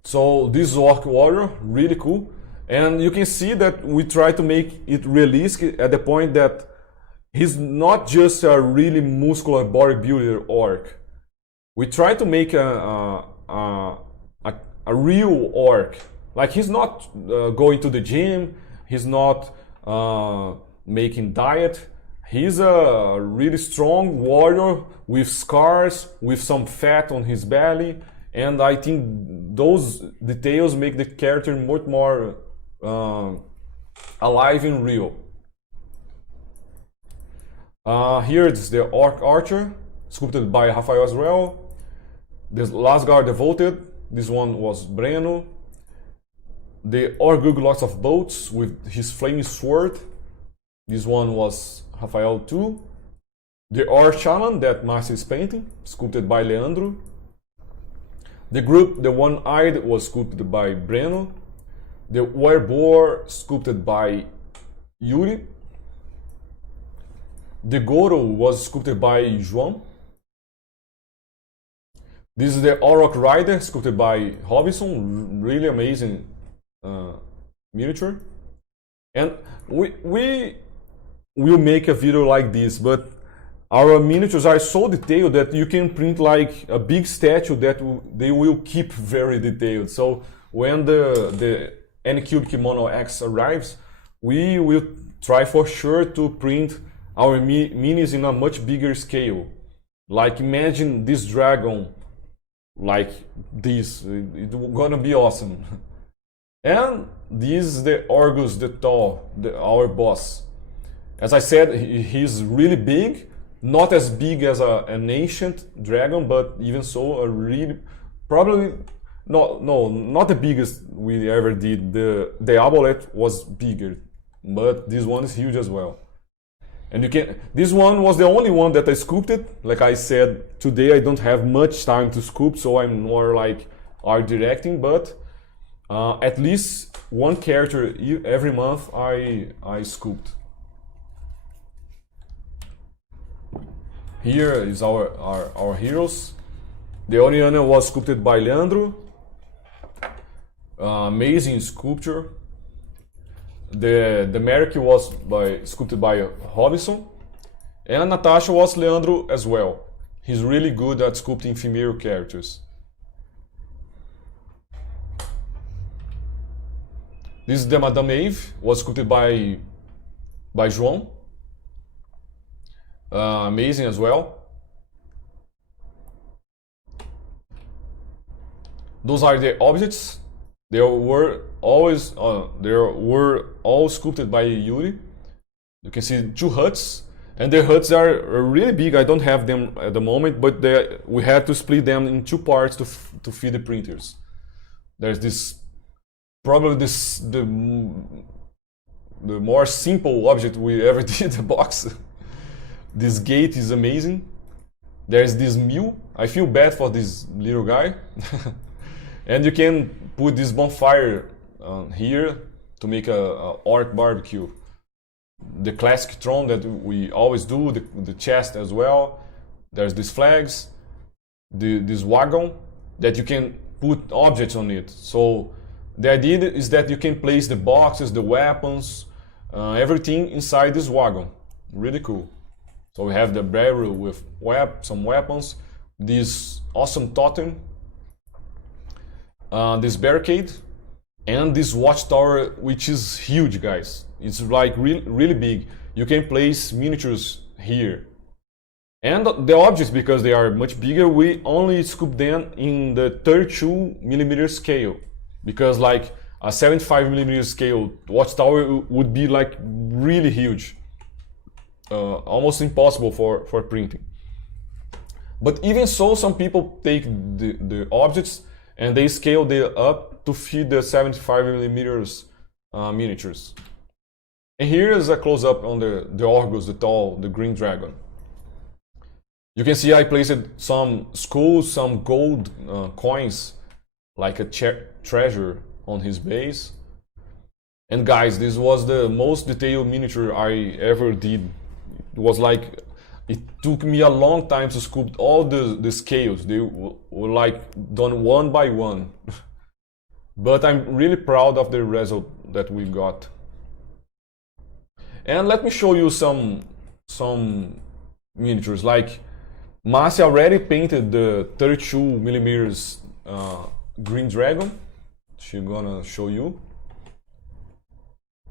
So this Orc warrior, really cool. And you can see that we try to make it realistic at the point that he's not just a really muscular bodybuilder orc. We try to make a real orc. Like, he's not going to the gym, he's not making diet. He's a really strong warrior with scars, with some fat on his belly. And I think those details make the character much more alive and real. Here it's the Orc Archer, sculpted by Rafael as well. The Lasgar Devoted, this one was Breno. The Orgug Lots of Boats with his flaming sword, this one was Rafael too. The Orc Shaman that Márcia is painting, sculpted by Leandro. The group, the One-Eyed, was sculpted by Breno. The Wereboar, sculpted by Yuri. The Goro was sculpted by João. This is the Auroch Rider, sculpted by Robinson. Really amazing miniature. And we will make a video like this, but our miniatures are so detailed that you can print like a big statue that they will keep very detailed. So when the N-Cubic Mono X arrives, we will try for sure to print our minis in a much bigger scale. Like, imagine this dragon like this. It's gonna be awesome. And this is the Orgus the Tall, our boss. As I said, he's really big, not as big as an ancient dragon, but even so, a really probably not the biggest we ever did. The Diabolet was bigger, but this one is huge as well. And you can. This one was the only one that I sculpted. Like I said, today I don't have much time to sculpt, so I'm more like art directing. But at least one character every month I sculpt. Here is our heroes. The Oriana was sculpted by Leandro. Amazing sculpture. The Merrick was sculpted by Robinson. And Natasha was Leandro as well. He's really good at sculpting female characters. This is the Madame Eve, was sculpted by João. Amazing as well. Those are the objects. They were all sculpted by Yuri. You can see 2 huts, and the huts are really big. I don't have them at the moment, but we had to split them in 2 parts to feed the printers. There's the more simple object we ever did, the box. This gate is amazing. There's this mule. I feel bad for this little guy. And you can put this bonfire here to make a orc barbecue. The classic throne that we always do, the chest as well. There's these flags, this wagon that you can put objects on it. So the idea is that you can place the boxes, the weapons, everything inside this wagon. Really cool. So we have the barrel with some weapons, this awesome totem, this barricade, and this watchtower, which is huge, guys. It's like really big. You can place miniatures here. And the objects, because they are much bigger, we only sculpt them in the 32mm scale. Because like a 75mm scale watchtower would be like really huge. Almost impossible for printing. But even so, some people take the objects and they scale them up to fit the 75mm miniatures. And here is a close-up on the Orgus, the green dragon. You can see I placed some skulls, some gold coins, like a treasure on his base. And guys, this was the most detailed miniature I ever did. It was like, it took me a long time to sculpt all the scales. They were like done one by one. But I'm really proud of the result that we got. And let me show you some miniatures. Like Márcia already painted the 32mm green dragon. She's gonna show you.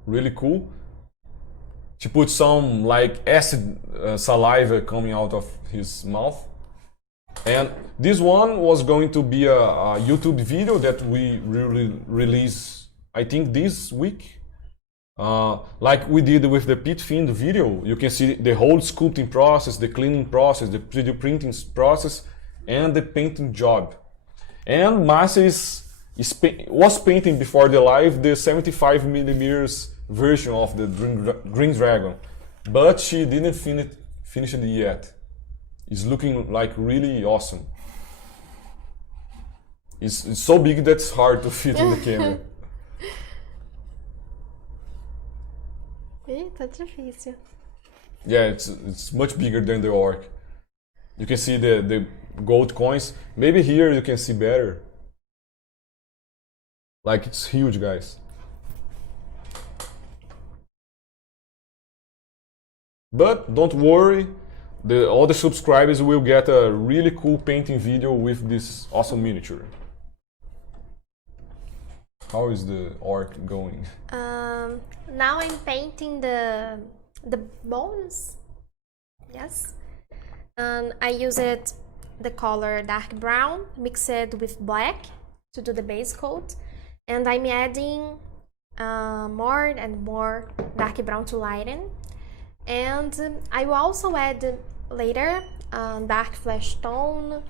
Really cool. She put some like acid saliva coming out of his mouth. And this one was going to be a YouTube video that we release, I think, this week. Like we did with the pit fiend video. You can see the whole sculpting process, the cleaning process, the 3D printing process, and the painting job. And Márcia was painting before the live the 75mm version of the green dragon, but she didn't finish it yet. It's looking like really awesome. It's so big that it's hard to fit in the camera. Ih, tá difícil. Yeah, it's much bigger than the orc. You can see the gold coins. Maybe here you can see better. Like, it's huge, guys. But don't worry, all the subscribers will get a really cool painting video with this awesome miniature. How is the orc going? Now I'm painting the bones. Yes. And I used the color dark brown mixed with black to do the base coat. And I'm adding more and more dark brown to lighten. And I will also add later dark flesh tone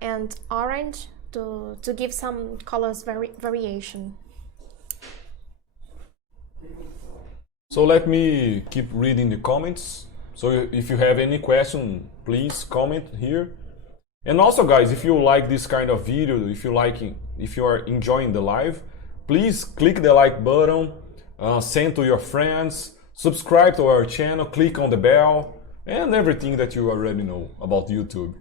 and orange to give some colors variation. So let me keep reading the comments. So if you have any question, please comment here. And also guys, if you like this kind of video, if you are enjoying the live, please click the like button, send to your friends, subscribe to our channel, click on the bell, and everything that you already know about YouTube.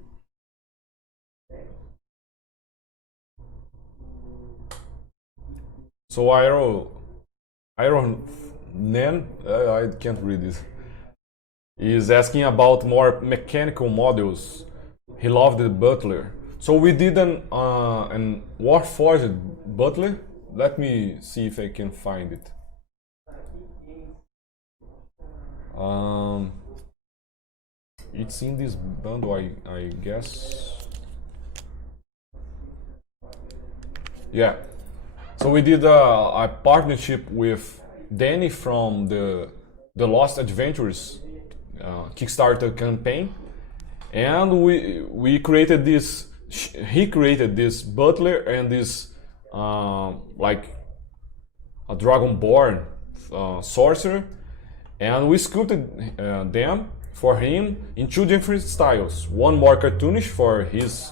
So Iron Nen, I can't read this, is asking about more mechanical models. He loved the butler. So we did an Warforged butler. Let me see if I can find it. It's in this bundle, I guess. Yeah. So we did a partnership with Danny from the Lost Adventures Kickstarter campaign, and we created this. He created this butler and this like a dragonborn sorcerer, and we sculpted them for him in two different styles. One more cartoonish for his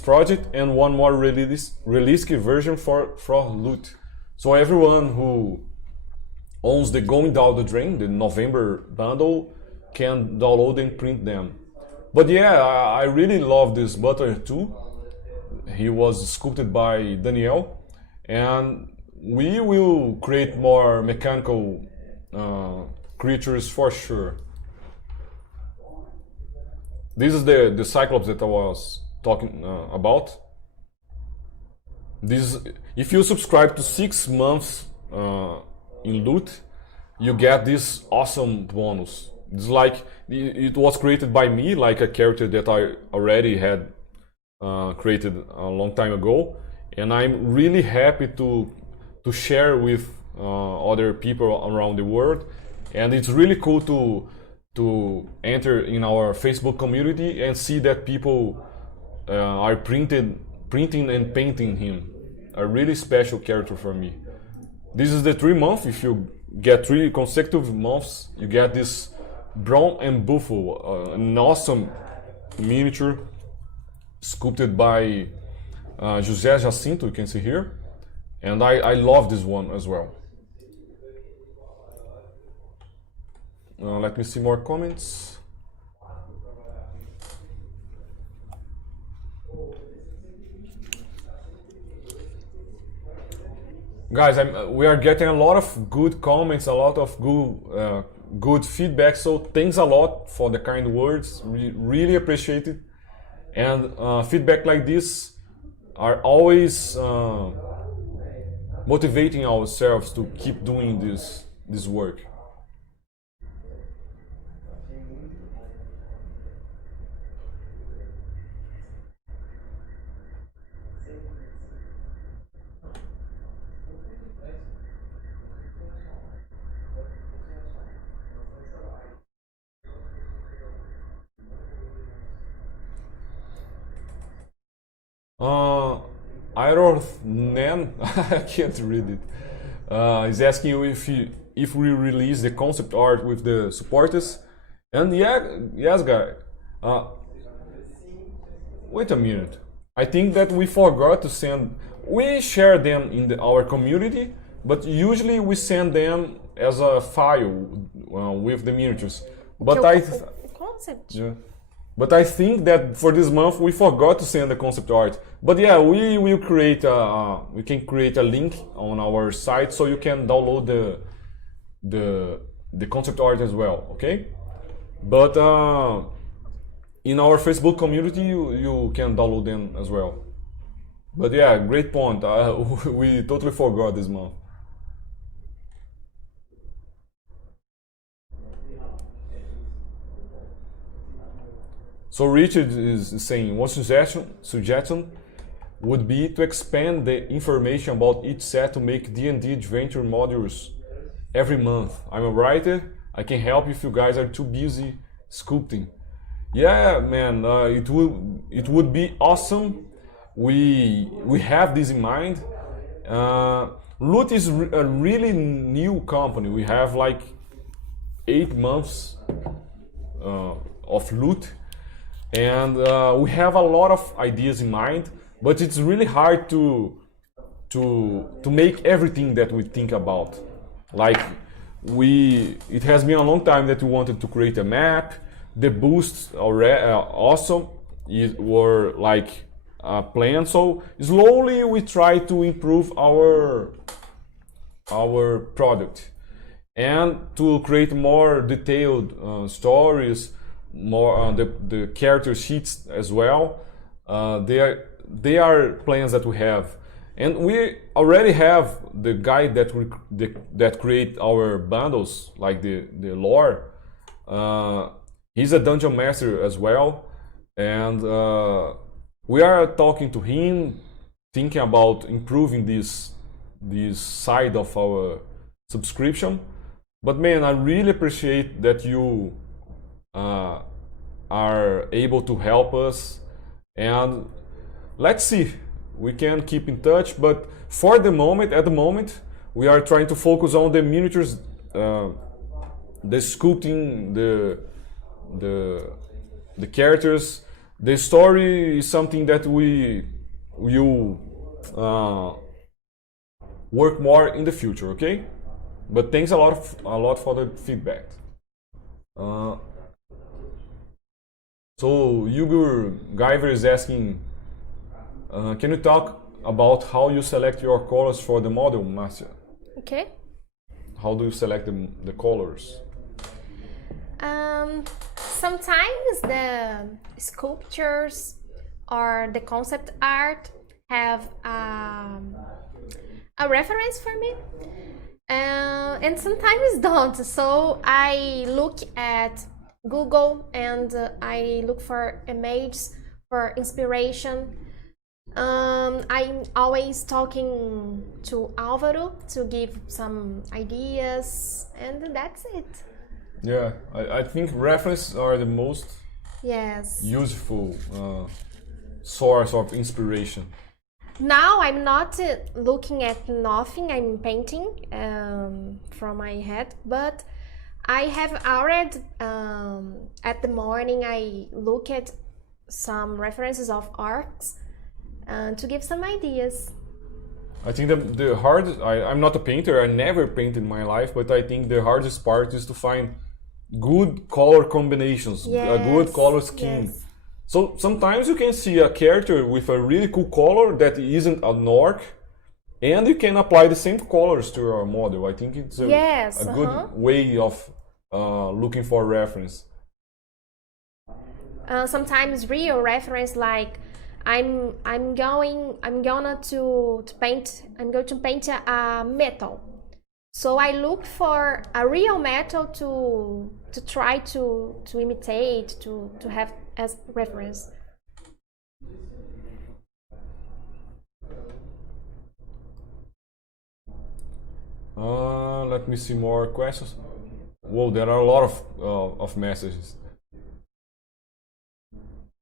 project, and one more realistic version for loot. So everyone who owns the Going Down the Drain, the November bundle, can download and print them. But yeah, I really love this butler too. He was sculpted by Daniel, and we will create more mechanical creatures for sure. This is the Cyclops that I was talking about. This, if you subscribe to 6 months in loot, you get this awesome bonus. It's like it was created by me, like a character that I already had created a long time ago, and I'm really happy to share with other people around the world. And it's really cool to enter in our Facebook community and see that people are printing and painting him. A really special character for me. This is the 3 month. If you get 3 consecutive months, you get this Brown and Buffalo, an awesome miniature sculpted by José Jacinto, you can see here. And I love this one as well. Let me see more comments. Guys, we are getting a lot of good comments, a lot of good feedback. So thanks a lot for the kind words. We really appreciate it. And feedback like this are always motivating ourselves to keep doing this work. Iron Nan, I can't read it. Is asking you if we release the concept art with the supporters, and yes, guy. Wait a minute. I think that we forgot to send. We share them in our community, but usually we send them as a file with the miniatures. But concept. Yeah. But I think that for this month we forgot to send the concept art. But yeah, we will create we can create a link on our site so you can download the concept art as well, okay? But in our Facebook community you can download them as well. But yeah, great point. We totally forgot this month. So Richard is saying, one suggestion would be to expand the information about each set to make D&D adventure modules every month. I'm a writer, I can help if you guys are too busy sculpting. Yeah, man, it would be awesome. We have this in mind. Loot is a really new company. We have like 8 months of Loot, and we have a lot of ideas in mind. But it's really hard to make everything that we think about. Like it has been a long time that we wanted to create a map. The boosts also were like planned. So slowly we try to improve our product and to create more detailed stories, more the character sheets as well. They are plans that we have, and we already have the guy that create our bundles, like the lore. He's a dungeon master as well, and we are talking to him, thinking about improving this side of our subscription. But man, I really appreciate that you are able to help us, and let's see, we can keep in touch. But for the moment, at the moment, we are trying to focus on the miniatures, the sculpting, the characters. The story is something that we will work more in the future, okay? But thanks a lot for the feedback. So Yugur Guyver is asking, can you talk about how you select your colors for the model, Márcia? Okay. How do you select the colors? Sometimes the sculptures or the concept art have a reference for me, and sometimes don't. So I look at Google and I look for images for inspiration. I'm always talking to Alvaro to give some ideas, and that's it. Yeah, I think references are the most useful source of inspiration. Now I'm not looking at nothing, I'm painting from my head, but I have already, at the morning I look at some references of orcs to give some ideas. I think the hardest, I'm not a painter, I never painted in my life, but I think the hardest part is to find good color combinations, a good color scheme. Yes. So sometimes you can see a character with a really cool color that isn't an orc, and you can apply the same colors to your model. I think it's a good way of looking for reference. Sometimes real reference, like I'm going to paint a metal. So I look for a real metal to try to imitate, to have as reference. Let me see more questions. Whoa, there are a lot of messages.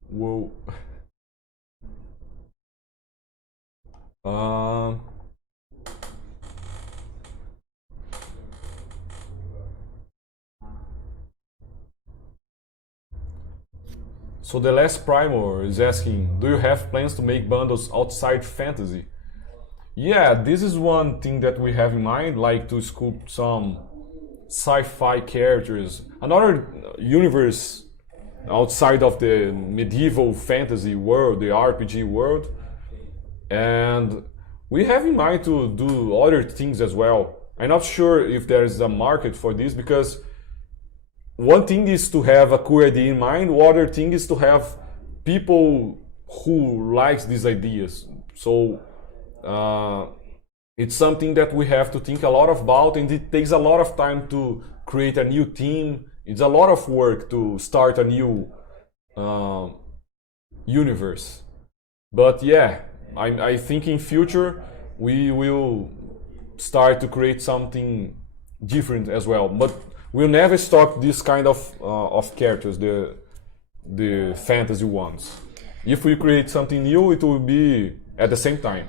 Whoa. So the last primer is asking, do you have plans to make bundles outside fantasy? Yeah, this is one thing that we have in mind, like to sculpt some sci-fi characters, another universe outside of the medieval fantasy world, the RPG world. And we have in mind to do other things as well. I'm not sure if there is a market for this, because one thing is to have a cool idea in mind, the other thing is to have people who likes these ideas. So it's something that we have to think a lot about, and it takes a lot of time to create a new team. It's a lot of work to start a new universe. But yeah, I think in future we will start to create something different as well. But we'll never stop this kind of characters. the fantasy ones. If we create something new, it will be at the same time.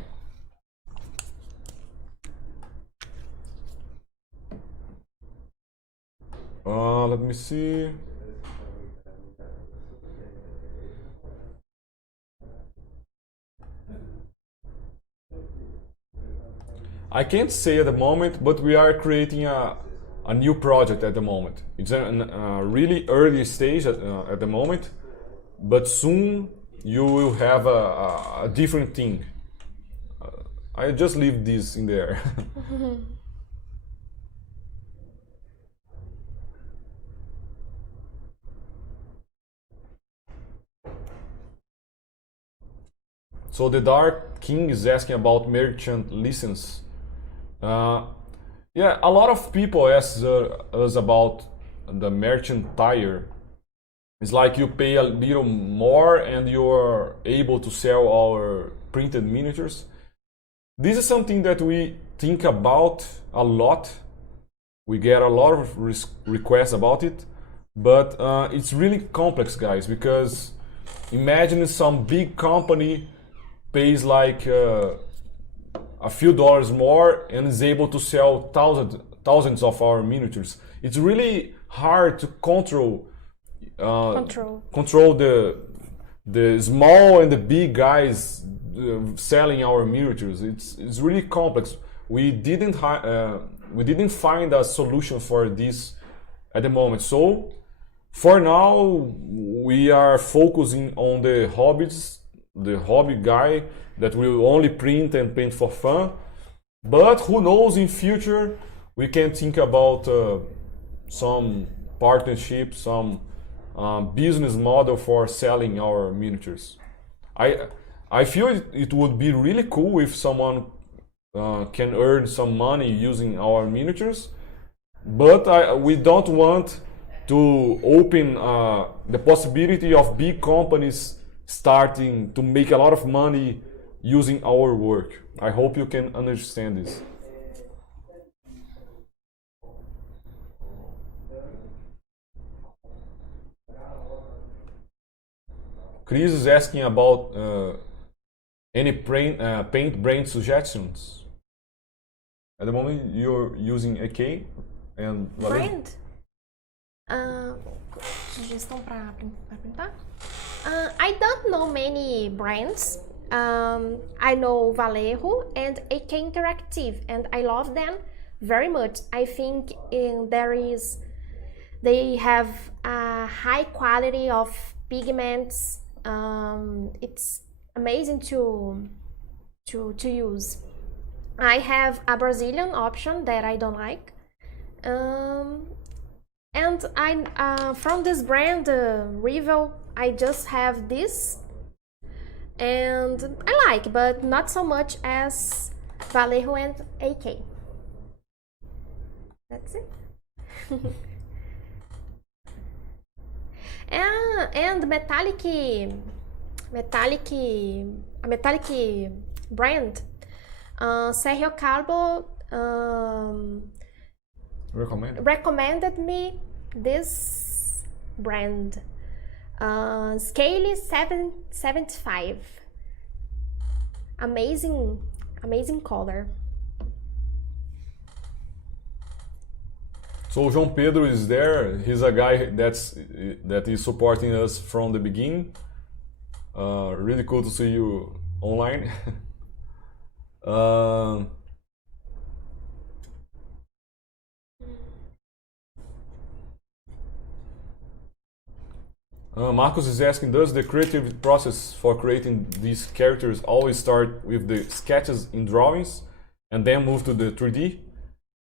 Let me see. I can't say at the moment, but we are creating a new project at the moment. It's a really early stage at the moment, but soon you will have a different thing. I just leave this in there. So the Dark King is asking about merchant license. Yeah, a lot of people ask us about the merchant tier. It's like you pay a little more and you're able to sell our printed miniatures. This is something that we think about a lot. We get a lot of requests about it, but it's really complex, guys, because imagine some big company pays like a few dollars more and is able to sell thousands of our miniatures. It's really hard to control the small and the big guys selling our miniatures. It's really complex. We didn't find a solution for this at the moment. So for now, we are focusing on the hobbies, the hobby guy that will only print and paint for fun. But who knows, in future we can think about some partnership, some business model for selling our miniatures. I feel it would be really cool if someone can earn some money using our miniatures, but we don't want to open the possibility of big companies starting to make a lot of money using our work. I hope you can understand this. Chris is asking about any paint brand suggestions. At the moment, you're using AK and Vallejo. Brand? Sugestão para pintar? I don't know many brands. I know Vallejo and AK Interactive, and I love them very much. I think they have a high quality of pigments. It's amazing to use. I have a Brazilian option that I don't like, and I from this brand Rival, I just have this, and I like, but not so much as Vallejo and AK. That's it. And metallic brand, Sergio Calvo recommended me this brand, Scale 775. Amazing color. So João Pedro is there. He's a guy that is supporting us from the beginning. Really cool to see you online. Marcos is asking, does the creative process for creating these characters always start with the sketches in drawings and then move to the 3D?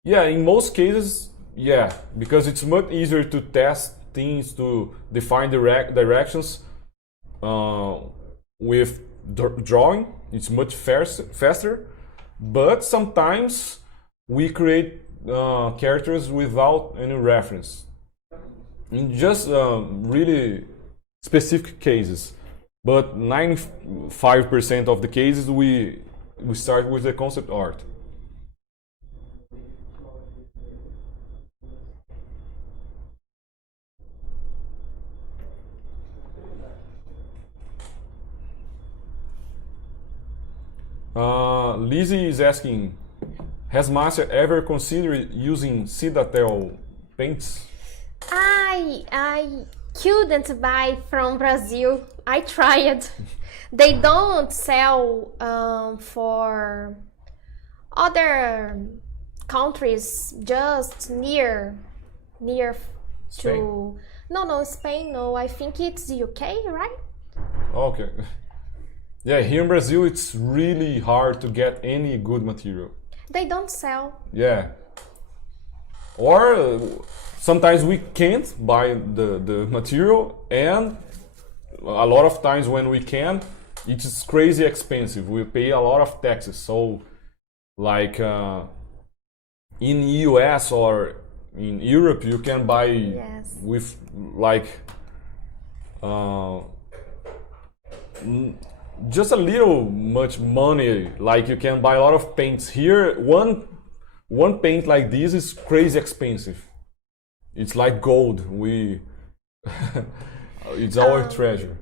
Yeah, in most cases, yeah, because it's much easier to test things, to define directions with drawing. It's much faster, but sometimes we create characters without any reference. In just really specific cases, but 95% of the cases we start with the concept art. Lizzie is asking, has Márcia ever considered using Citadel paints? I couldn't buy from Brazil. I tried. They don't sell for other countries, just near Spain? to no, Spain, no, I think it's UK, right? Okay. Yeah, here in Brazil it's really hard to get any good material. They don't sell. Yeah. Or sometimes we can't buy the material, and a lot of times when we can, it's crazy expensive. We pay a lot of taxes. So like in US or in Europe you can buy Yes. with like just a little much money, like you can buy a lot of paints. Here one paint like this is crazy expensive. It's like gold. It's our treasure.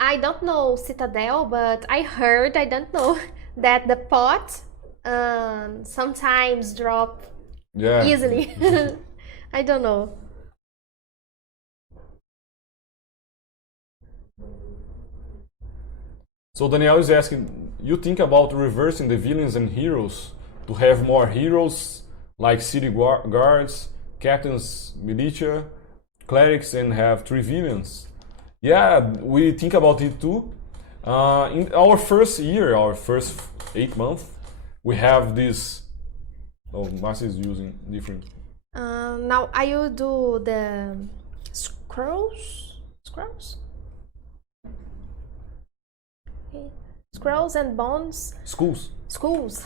I don't know Citadel, but I heard, I don't know, that the pot sometimes drop Yeah. easily. I don't know. So Daniel is asking, you think about reversing the villains and heroes to have more heroes like city guards, captains, militia, clerics, and have 3 villains? Yeah, we think about it too. In our first year, our first 8 months, we have this. Oh, Márcia is using different. Now I will do the scrolls. Scrolls? Okay. Scrolls and bones. Schools. Schools.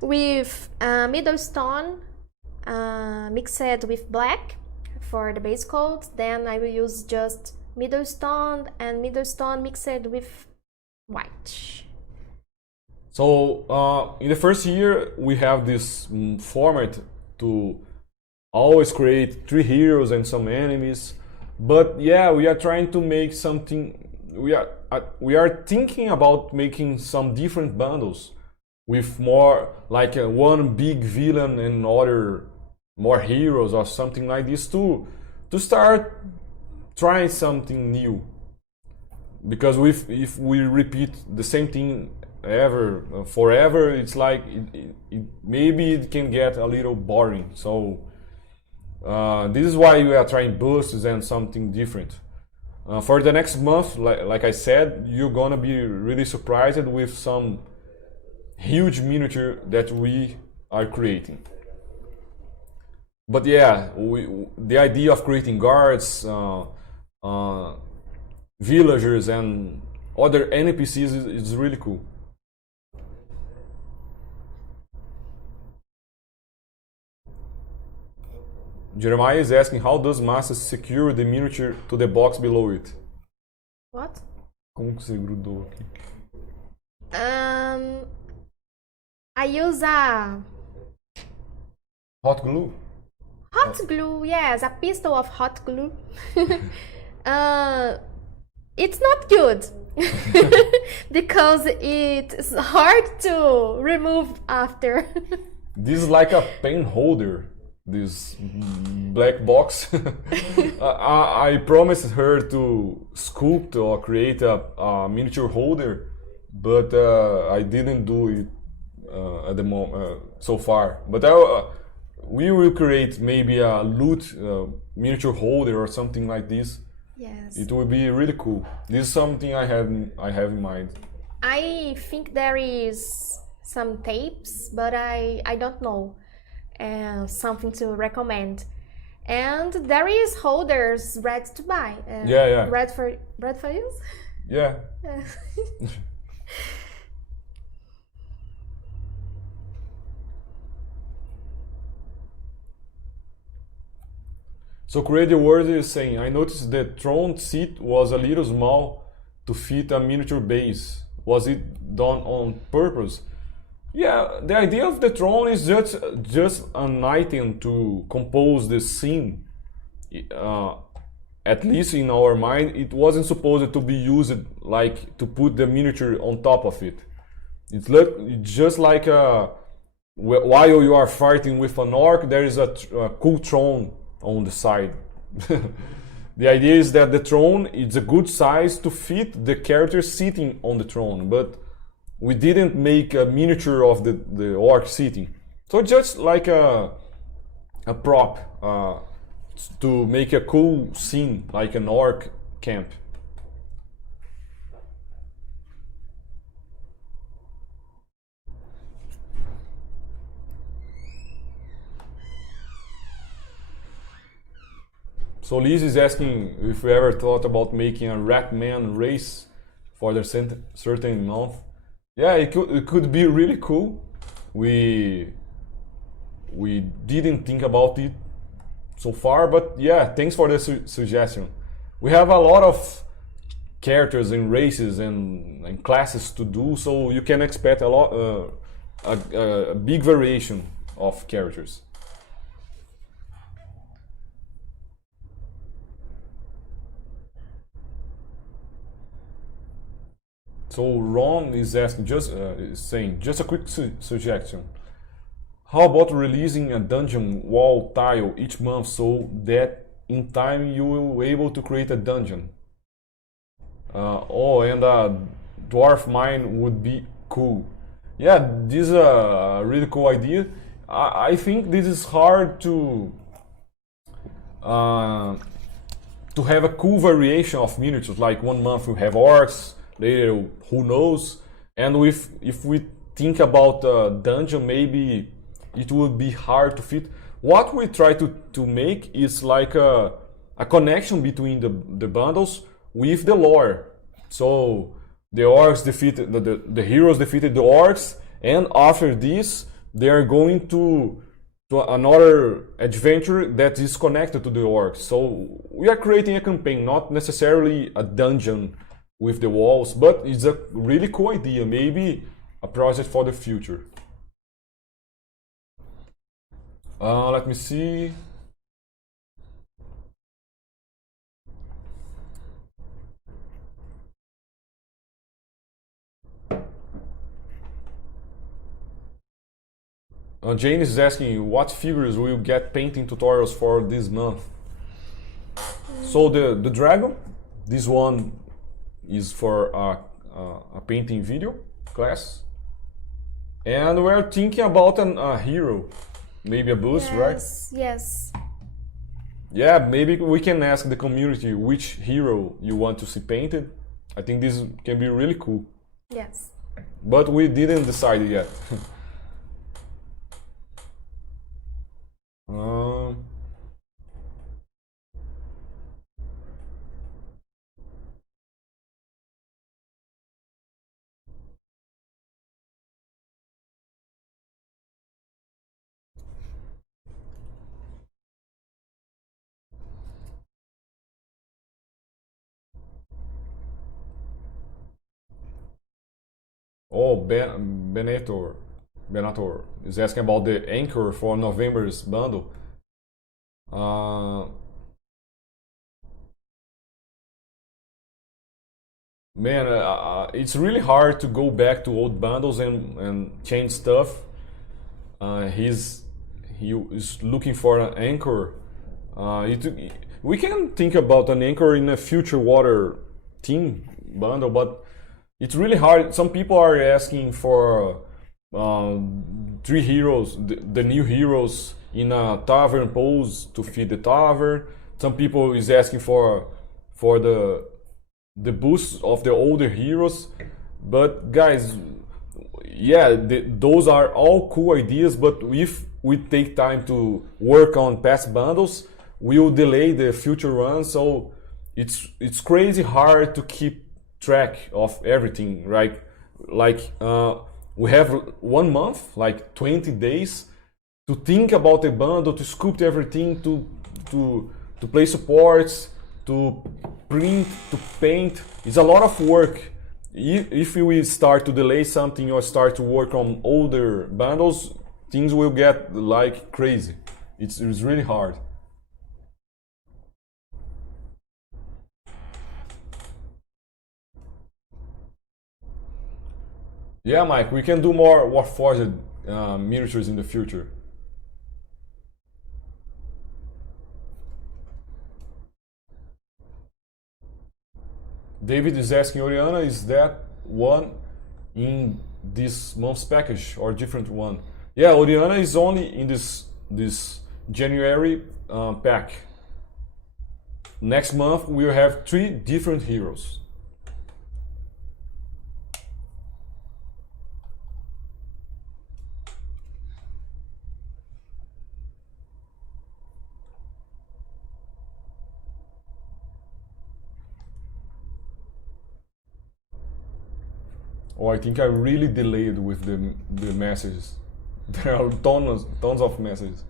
With middle stone mixed with black for the base coat. Then I will use just middle stone and middle stone mixed with white. So in the first year we have this format to always create 3 heroes and some enemies, but yeah, we are trying to make something. We are thinking about making some different bundles with more like one big villain and other more heroes or something like this to start trying something new. Because if we repeat the same thing forever, it's like maybe it can get a little boring. So this is why we are trying busts and something different. For the next month, like I said, you're gonna be really surprised with some huge miniature that we are creating. But yeah, the idea of creating guards, villagers, and other NPCs is really cool. Jeremiah is asking, how does Márcia secure the miniature to the box below it? What? Como que você grudou aqui? I use a Hot glue? hot glue, yes, a pistol of hot glue. It's not good because it's hard to remove after. This is like a pen holder, this black box. I promised her to sculpt or create a miniature holder, but I didn't do it at the moment so far. But we will create maybe a loot miniature holder or something like this. Yes. It will be really cool. This is something I have in mind. I think there is some tapes, but I don't know. Something to recommend. And there is holders ready to buy. Yeah. Ready for use? Yeah. So Creative World is saying, I noticed the throne seat was a little small to fit a miniature base. Was it done on purpose? Yeah, the idea of the throne is just an item to compose the scene. At least in our mind, it wasn't supposed to be used like to put the miniature on top of it. It's just like while you are fighting with an orc, there is a cool throne on the side. The idea is that the throne is a good size to fit the character sitting on the throne, but we didn't make a miniature of the orc sitting. So just like a prop to make a cool scene, like an orc camp. So Liz is asking if we ever thought about making a Ratman race for the certain month. Yeah, it could be really cool. We didn't think about it so far, but yeah, thanks for the suggestion. We have a lot of characters and races and classes to do, so you can expect a lot a big variation of characters. So Ron is asking, is saying, just a quick suggestion. How about releasing a dungeon wall tile each month so that in time you will be able to create a dungeon? And a dwarf mine would be cool. Yeah, this is a really cool idea. I think this is hard uh, to have a cool variation of miniatures. Like one month we have orcs, later who knows. And if we think about a dungeon, maybe it would be hard to fit. What we try to make is like a connection between the bundles with the lore. So the orcs defeated the heroes defeated the orcs, and after this they are going to another adventure that is connected to the orcs. So we are creating a campaign, not necessarily a dungeon with the walls, but it's a really cool idea, maybe a project for the future. Let me see. Jane is asking what figures will get painting tutorials for this month. So the dragon, this one is for a painting video class, and we're thinking about a hero, maybe a boost, right? Yes. Yeah, maybe we can ask the community which hero you want to see painted. I think this can be really cool. Yes. But we didn't decide yet. um, oh, Benator is asking about the anchor for November's bundle. Uh, Man, it's really hard to go back to old bundles and change stuff. He is looking for an anchor. We can think about an anchor in a future water team bundle, but it's really hard. Some people are asking for three heroes, the new heroes in a tavern pose to feed the tavern. Some people is asking for the boost of the older heroes. But guys, yeah, those are all cool ideas, but if we take time to work on past bundles, we'll delay the future runs. So it's crazy hard to keep track of everything, right? Like we have 1 month, like 20 days, to think about a bundle, to sculpt everything, to play supports, to print, to paint. It's a lot of work. If we start to delay something or start to work on older bundles, things will get like crazy. It's really hard. Yeah, Mike, we can do more Warforged miniatures in the future. David is asking, Oriana, is that one in this month's package or different one? Yeah, Oriana is only in this January pack. Next month we'll have 3 different heroes. Oh, I think I really delayed with the messages. There are tons of messages.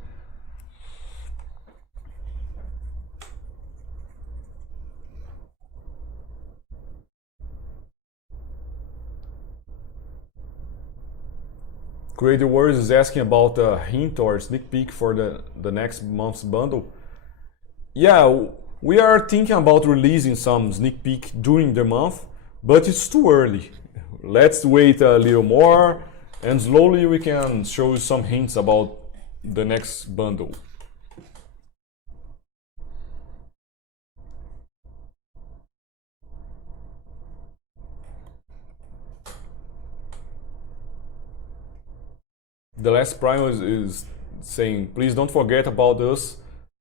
Crazy Words is asking about a hint or sneak peek for the next month's bundle. Yeah, we are thinking about releasing some sneak peek during the month, but it's too early. Let's wait a little more and slowly we can show you some hints about the next bundle. The last prime is saying, please don't forget about us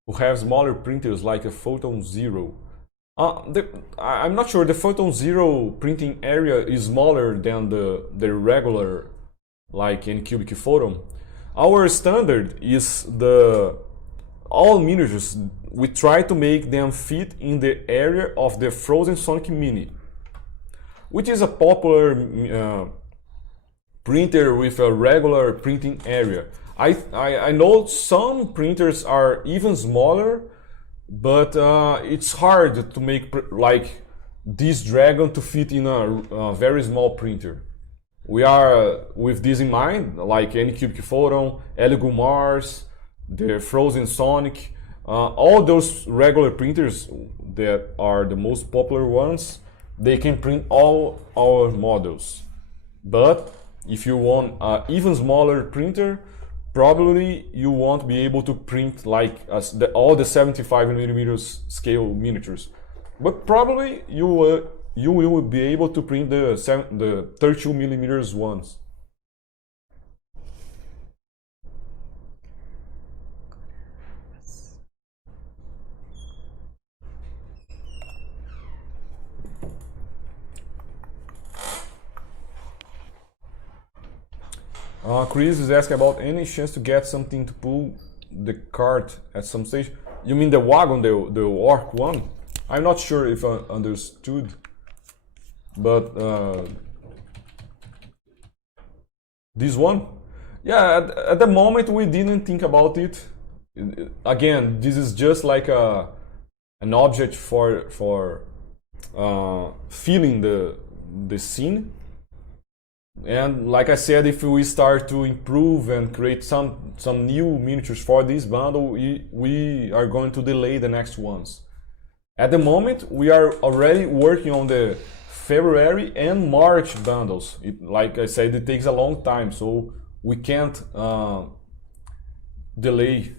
who have smaller printers like a Photon Zero. I'm not sure the Photon Zero printing area is smaller than the regular, like N-Cubic Photon. Our standard is all miniatures, we try to make them fit in the area of the Frozen Sonic Mini, which is a popular printer with a regular printing area. I know some printers are even smaller, but it's hard to make like this dragon to fit in a very small printer. We are with this in mind, like N-Cubic Photon, Elegoo Mars, the Frozen Sonic, all those regular printers that are the most popular ones, they can print all our models. But if you want an even smaller printer, probably you won't be able to print like all the 75mm scale miniatures. But probably you will be able to print the 32mm ones. Chris is asking about any chance to get something to pull the cart at some stage. You mean the wagon, the Orc one? I'm not sure if I understood, but this one? Yeah, at the moment we didn't think about it. Again, this is just like an object for feeling the scene. And like I said, if we start to improve and create some new miniatures for this bundle, we are going to delay the next ones. At the moment, we are already working on the February and March bundles. Like I said, it takes a long time, so we can't delay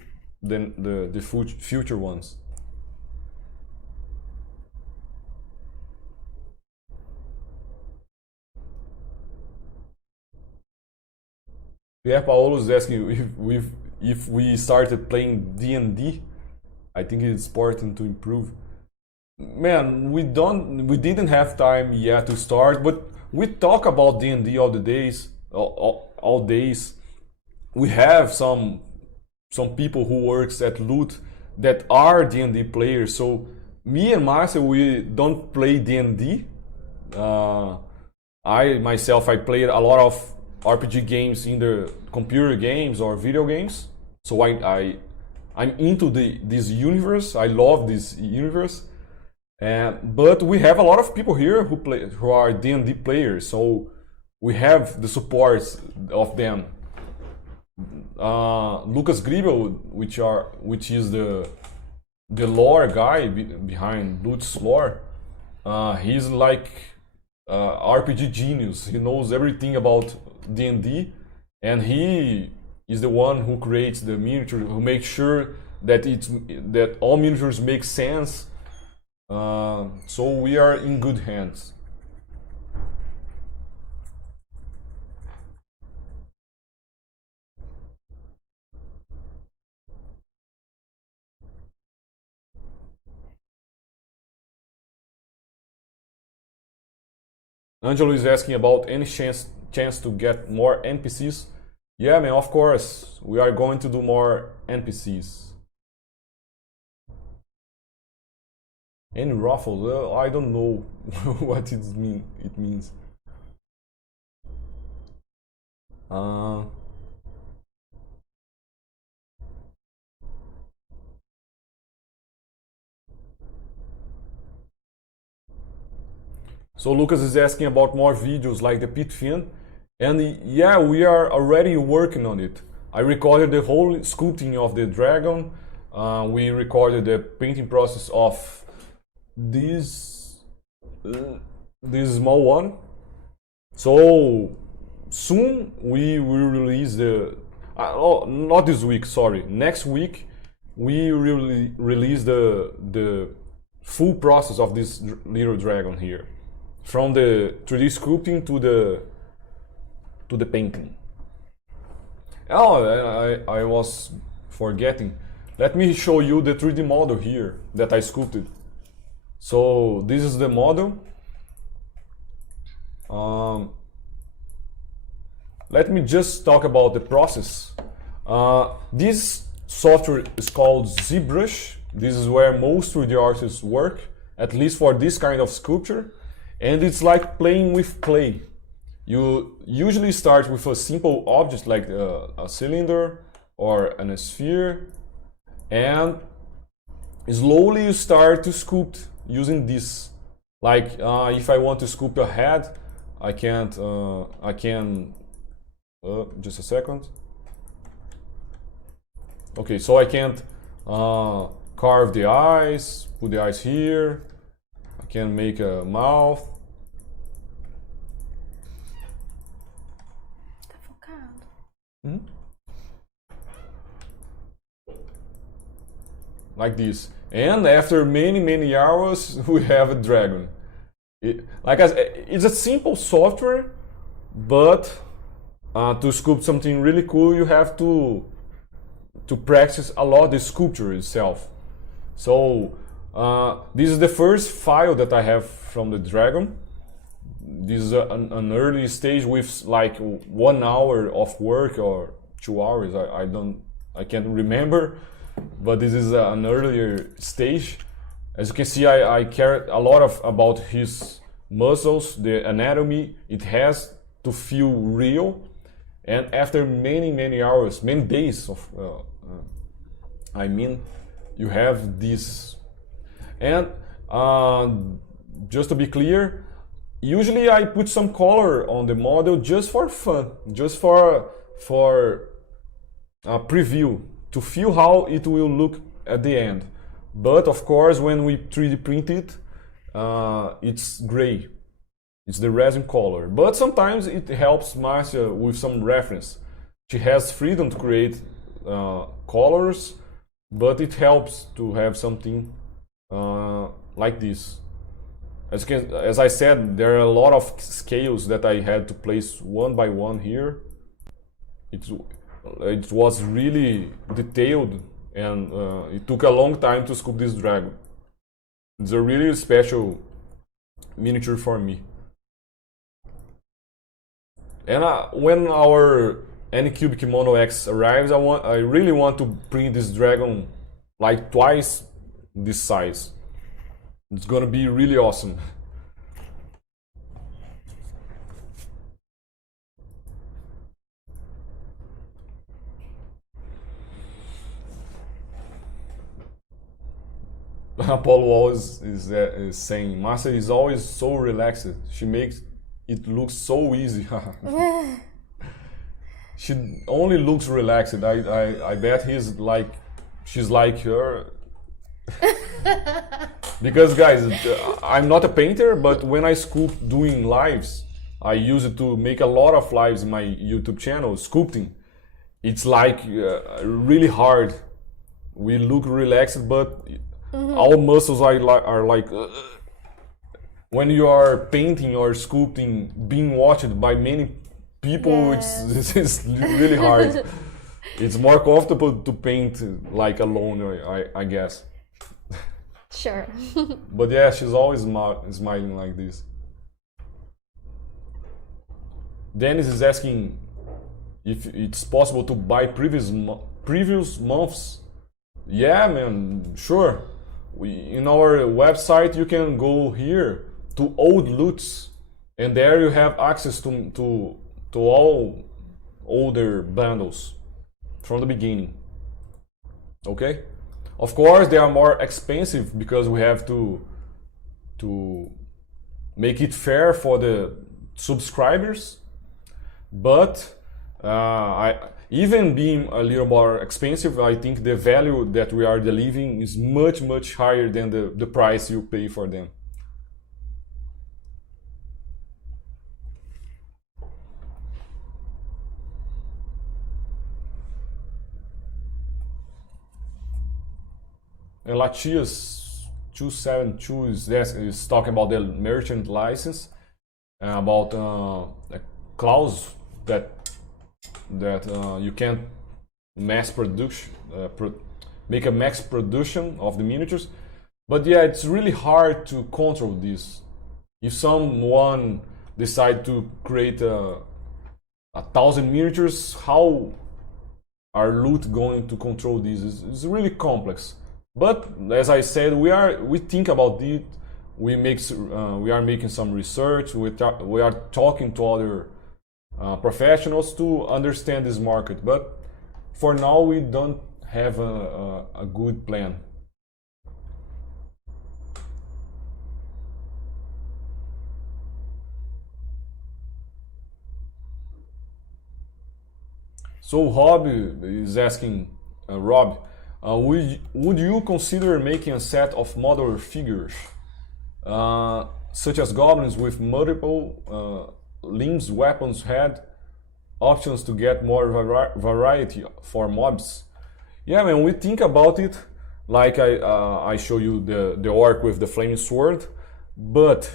the future ones. Pierre Paolo is asking if we started playing D&D. I think it's important to improve. Man, we didn't have time yet to start, but we talk about D&D all the days, all days. We have some people who works at Loot that are D&D players. So me and Márcia, we don't play D&D. I myself, I played a lot of RPG games in the computer games or video games. So I'm into this universe. I love this universe. But we have a lot of people here who are D&D players. So we have the support of them. Lucas Gribel, which is the lore guy behind Loot's lore. He's like RPG genius. He knows everything about D&D, and he is the one who creates the miniature, who makes sure that all miniatures make sense. So we are in good hands. Angelo is asking about any chance to get more NPCs. Yeah, man, of course. We are going to do more NPCs. Any ruffles? I don't know what it means. So Lucas is asking about more videos like the pit fin, and yeah, we are already working on it. I recorded the whole sculpting of the dragon. We recorded the painting process of this small one. So soon we will release the not this week, sorry, next week we will release the full process of this little dragon here, from the 3D sculpting to the painting. Oh, I was forgetting. Let me show you the 3D model here that I sculpted. So this is the model. Let me just talk about the process. This software is called ZBrush. This is where most 3D artists work, at least for this kind of sculpture. And it's like playing with clay. You usually start with a simple object like a cylinder or a sphere, and slowly you start to sculpt using this. Like if I want to sculpt a head, I can just a second. Okay, so I can carve the eyes, put the eyes here. I can make a mouth. Tá focado. Like this. And after many hours, we have a dragon. It's a simple software, but to sculpt something really cool, you have to practice a lot the sculpture itself. So this is the first file that I have from the dragon. This is an early stage with like 1 hour of work or 2 hours. I can't remember, but this is an earlier stage. As you can see, I cared a lot about his muscles, the anatomy. It has to feel real. And after many hours, many days of, you have this. And just to be clear, usually I put some color on the model just for fun, just for a preview, to feel how it will look at the end. But of course, when we 3D print it, it's gray. It's the resin color. But sometimes it helps Márcia with some reference. She has freedom to create colors, but it helps to have something like this. As I said, there are a lot of scales that I had to place one by one here. It was really detailed, and it took a long time to sculpt this dragon. It's a really special miniature for me. And when our Anycubic Mono X arrives, I really want to print this dragon like twice this size. It's gonna be really awesome. Paul Wall is saying, Márcia is always so relaxed. She makes it look so easy. She only looks relaxed. I bet she's like her. Because guys, I'm not a painter, but when I sculpt doing lives, I use it to make a lot of lives in my YouTube channel, sculpting. It's like really hard. We look relaxed, but our muscles are like when you are painting or sculpting, being watched by many people, it's really hard. It's more comfortable to paint like alone, I guess. Sure. But yeah, she's always smiling like this. Dennis is asking if it's possible to buy previous months. Yeah, man, sure. In our website, you can go here to old loots, and there you have access to all older bundles from the beginning. Okay? Of course, they are more expensive because we have to make it fair for the subscribers. But even being a little more expensive, I think the value that we are delivering is much higher than the price you pay for them. And Latias272 is talking about the merchant license, about a clause that you can't mass production, make a mass production of the miniatures. But yeah, it's really hard to control this. If someone decide to create 1,000 miniatures, how are Loot going to control this? It's really complex. But as I said, we think about it. We are making some research. We are talking to other professionals to understand this market. But for now, we don't have a good plan. So Rob is asking, Rob, would you consider making a set of modular figures, such as goblins with multiple limbs, weapons, head, options to get more variety for mobs? Yeah, man, we think about it. Like I show you the orc with the flaming sword, but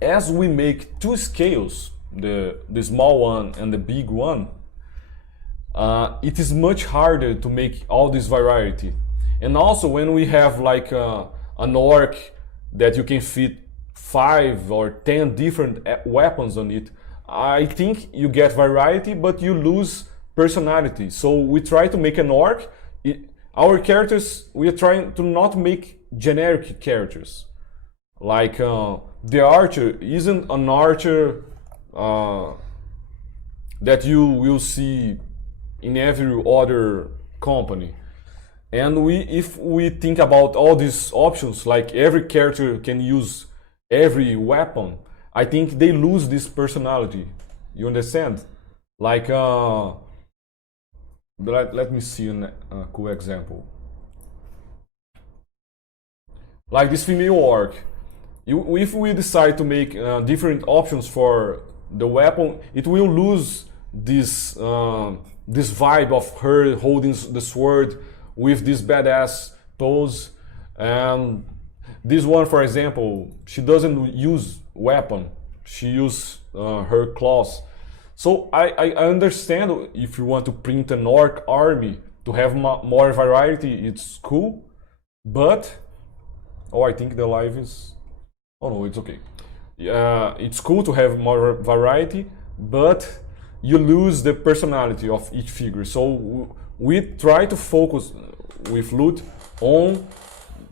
as we make two scales, the small one and the big one, it is much harder to make all this variety. And also when we have like an orc that you can fit 5 or 10 different weapons on it, I think you get variety, but you lose personality. So we try to make an orc. Our characters, we are trying to not make generic characters. Like the archer isn't an archer that you will see in every other company. And if we think about all these options, like every character can use every weapon, I think they lose this personality. You understand? Like, let me see a cool example. Like this female orc. If we decide to make different options for the weapon, it will lose this this vibe of her holding the sword with this badass pose. And this one, for example, she doesn't use weapon, she uses her claws. So I understand if you want to print an orc army to have more variety, it's cool. But I think the live is, oh no, it's okay. It's cool to have more variety, but you lose the personality of each figure. So we try to focus with Loot on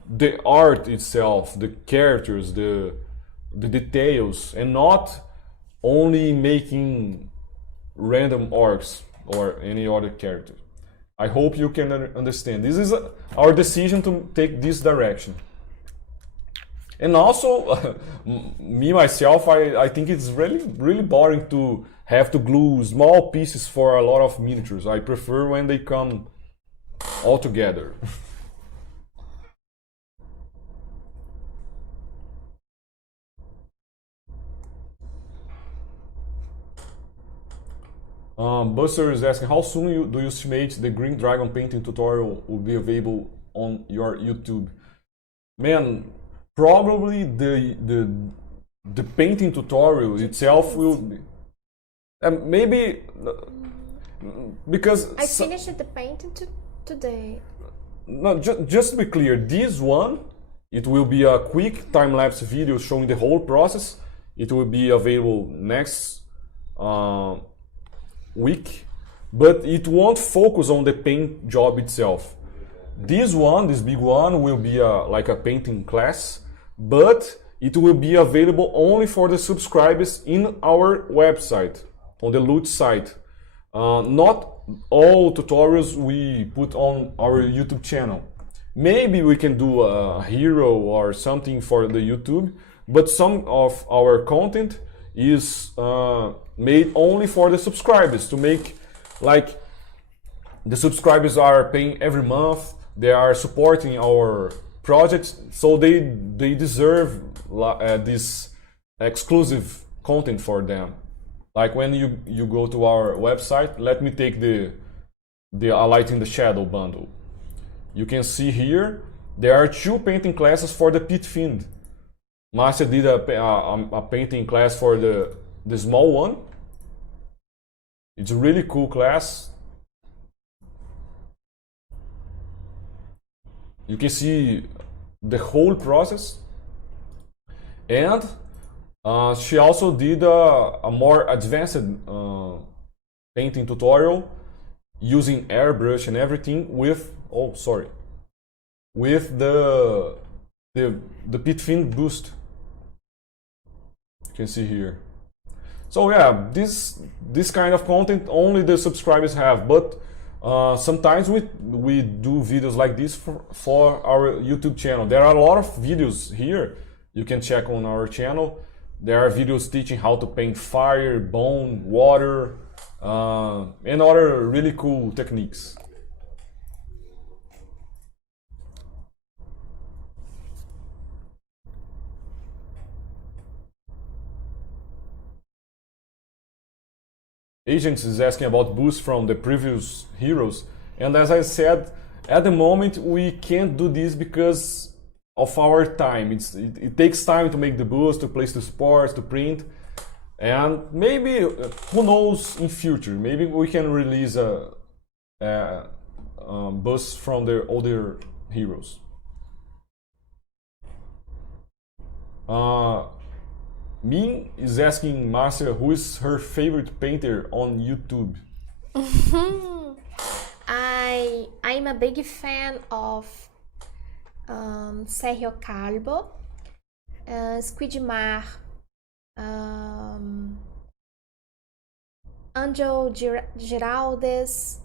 the art itself, the characters, the details, and not only making random orcs or any other character. I hope you can understand. This is our decision to take this direction. And also, me myself, I think it's really boring to have to glue small pieces for a lot of miniatures. I prefer when they come all together. Buster is asking, how soon do you estimate the Green Dragon painting tutorial will be available on your YouTube? Man, probably the painting tutorial itself will be, maybe because I finished the painting today. No, just to be clear, this one, it will be a quick time-lapse video showing the whole process. It will be available next week, but it won't focus on the paint job itself. This one, this big one, will be like a painting class, but it will be available only for the subscribers in our website, on the Loot site. Not all tutorials we put on our YouTube channel. Maybe we can do a hero or something for the YouTube, but some of our content is made only for the subscribers, to make, like, the subscribers are paying every month, they are supporting our projects, so they deserve this exclusive content for them. Like when you go to our website, let me take the A Light in the Shadow bundle. You can see here, there are 2 painting classes for the Pit Fiend. Márcia did a painting class for the small one. It's a really cool class. You can see the whole process. And she also did a more advanced painting tutorial using airbrush and everything with the Pit Fiend boost. You can see here. So yeah, this kind of content only the subscribers have, but sometimes we do videos like this for our YouTube channel. There are a lot of videos here you can check on our channel. There are videos teaching how to paint fire, bone, water, and other really cool techniques. Agents is asking about boosts from the previous heroes, and as I said, at the moment we can't do this because of our time. It takes time to make the boost, to place the supports, to print, and maybe, who knows, in future, maybe we can release a boost from the older heroes. Min is asking Márcia who is her favorite painter on YouTube. I'm a big fan of Sergio Calvo, Squidmar, Angel Giraldes,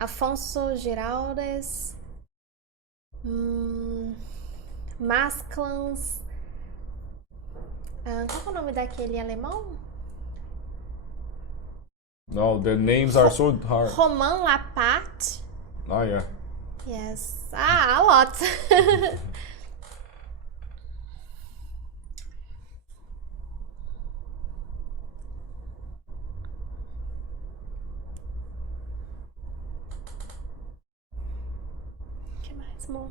Afonso Giraldes, Masclans. Qual é o nome daquele alemão? No, the names are so hard. Romain Lapat. Oh yeah. Yes. A lot. Que mais, amor?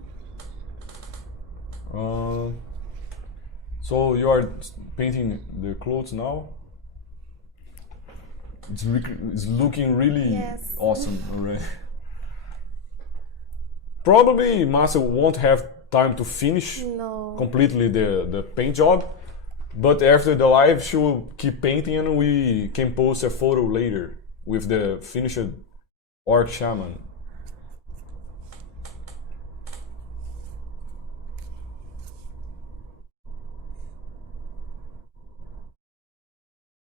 So you are painting the clothes now? It's looking really awesome already. Probably Márcia won't have time to finish completely the paint job, but after the live she will keep painting and we can post a photo later with the finished Orc Shaman.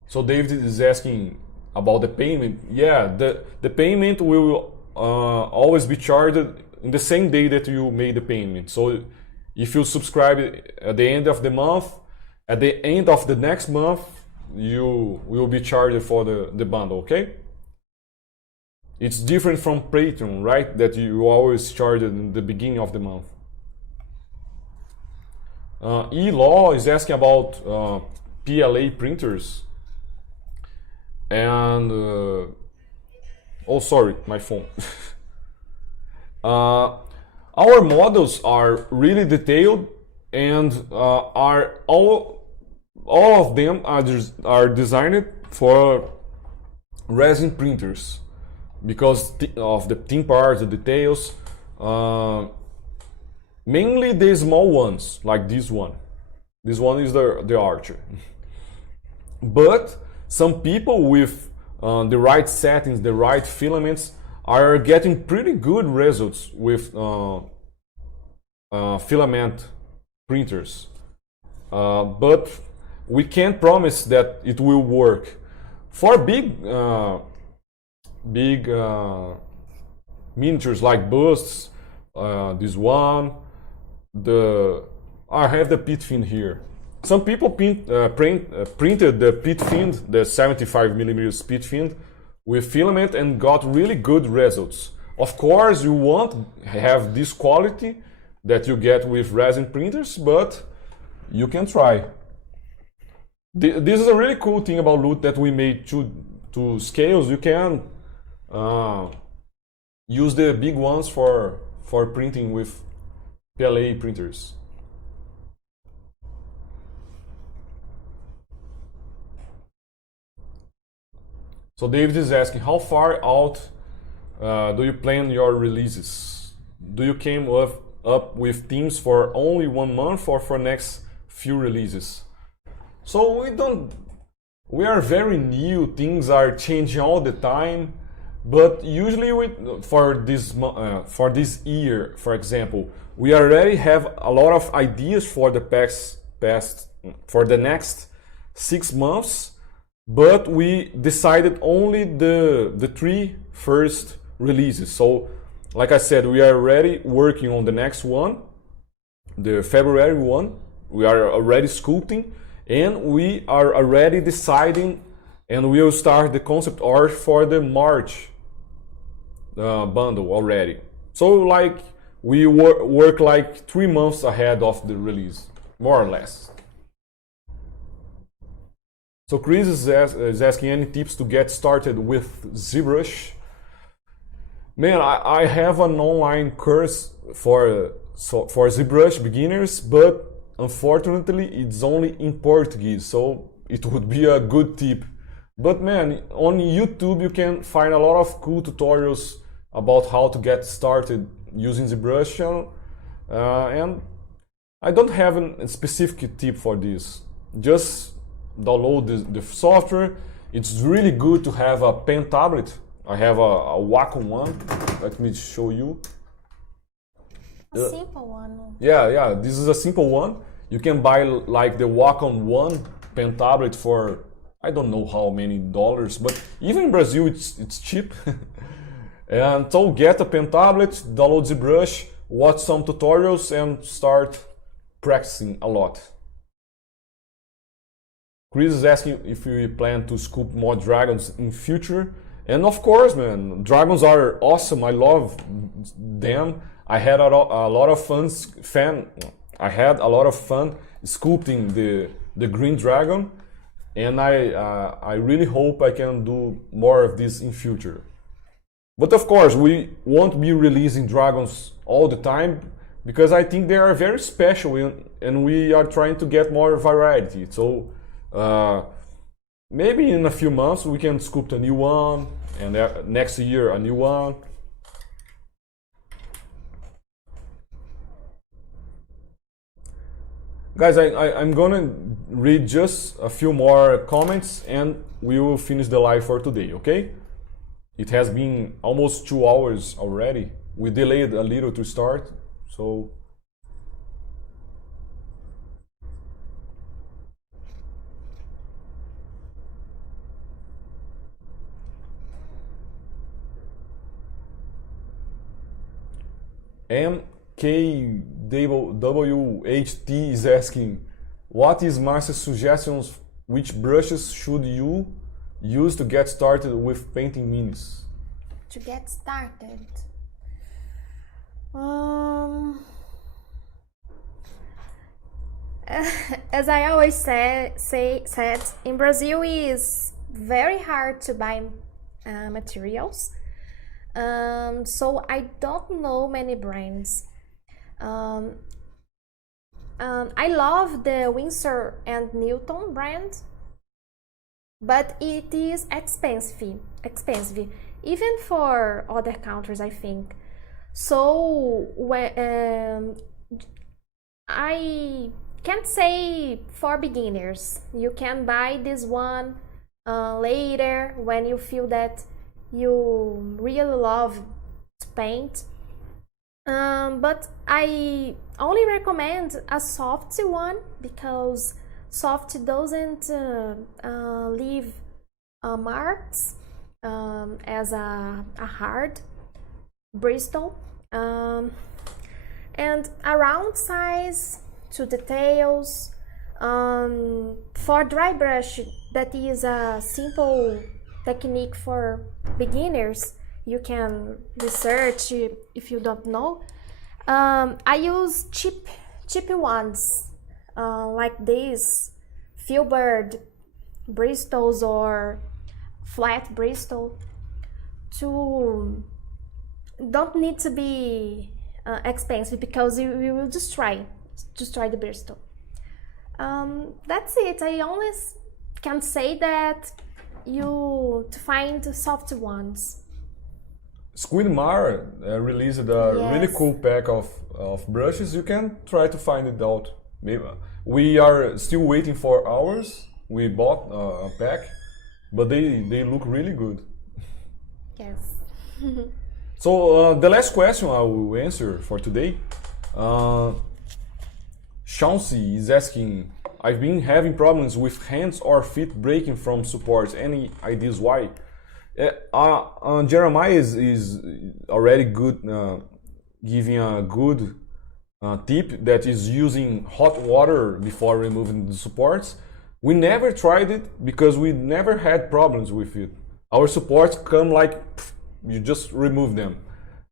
So David is asking about the payment. Yeah, the payment will always be charged in the same day that you made the payment. So if you subscribe at the end of the month, at the end of the next month, you will be charged for the bundle, okay? It's different from Patreon, right? That you always charge in the beginning of the month. E-Law is asking about PLA printers. And Oh, sorry, my phone. Our models are really detailed, and are all of them are designed for resin printers because of the thin parts, the details. Mainly the small ones, like this one. This one is the archer. But some people with the right settings, the right filaments, are getting pretty good results with filament printers. But we can't promise that it will work. For big miniatures like busts, this one, I have the pit fin here. Some people printed the pit fin, the 75mm pit fin, with filament and got really good results. Of course, you won't have this quality that you get with resin printers, but you can try. This is a really cool thing about Loot, that we made two scales. You can use the big ones for printing with PLA printers. So David is asking, how far out do you plan your releases? Do you came up with themes for only 1 month or for next few releases? So we are very new, things are changing all the time, but usually for this year, for example, we already have a lot of ideas for the next 6 months, but we decided only the 3 first releases. So like I said, we are already working on the next one, the February one. We are already sculpting, and we are already deciding, and we will start the concept art for the March bundle already. So like we work like 3 months ahead of the release, more or less. So Chris is asking any tips to get started with ZBrush. Man, I have an online course for ZBrush beginners, but unfortunately it's only in Portuguese, so it would be a good tip. But man, on YouTube you can find a lot of cool tutorials about how to get started using ZBrush, and I don't have a specific tip for this. Just download the software. It's really good to have a pen tablet. I have a Wacom one. Let me show you. A simple one. Yeah, this is a simple one. You can buy like the Wacom one pen tablet for I don't know how many dollars, but even in Brazil it's cheap. And so get a pen tablet, download ZBrush, watch some tutorials, and start practicing a lot. Chris is asking if we plan to sculpt more dragons in future. And of course, man, dragons are awesome. I love them. I had a lot of fun sculpting the green dragon, and I really hope I can do more of this in future. But of course, we won't be releasing dragons all the time, because I think they are very special, and we are trying to get more variety. So maybe in a few months we can sculpt a new one, and next year a new one. Guys, I'm gonna read just a few more comments and we will finish the live for today, okay? It has been almost 2 hours already. We delayed a little to start, so... MKWHT is asking, what is Márcia's suggestions? Which brushes should you use to get started with painting minis? To get started, as I always said, in Brazil is very hard to buy materials. So I don't know many brands. Um, I love the Winsor and Newton brand, but it is expensive, even for other countries, I think. So I can't say for beginners. You can buy this one later when you feel that you really love to paint. But I only recommend a soft one because soft doesn't leave marks as a hard Bristol. And a round size to details. For dry brush, that is a simple technique for beginners. You can research if you don't know. I use cheap ones like this, Filbert Bristols or flat Bristol. To don't need to be expensive because you will just try the Bristol. That's it. I always can say that you to find soft ones. Squidmar released a really cool pack of brushes. You can try to find it out. Maybe we are still waiting for ours. We bought a pack, but they look really good. Yes. So the last question I will answer for today. Chauncey is asking, I've been having problems with hands or feet breaking from supports. Any ideas why? Jeremiah is already good, giving a good tip that is using hot water before removing the supports. We never tried it because we never had problems with it. Our supports come like you just remove them.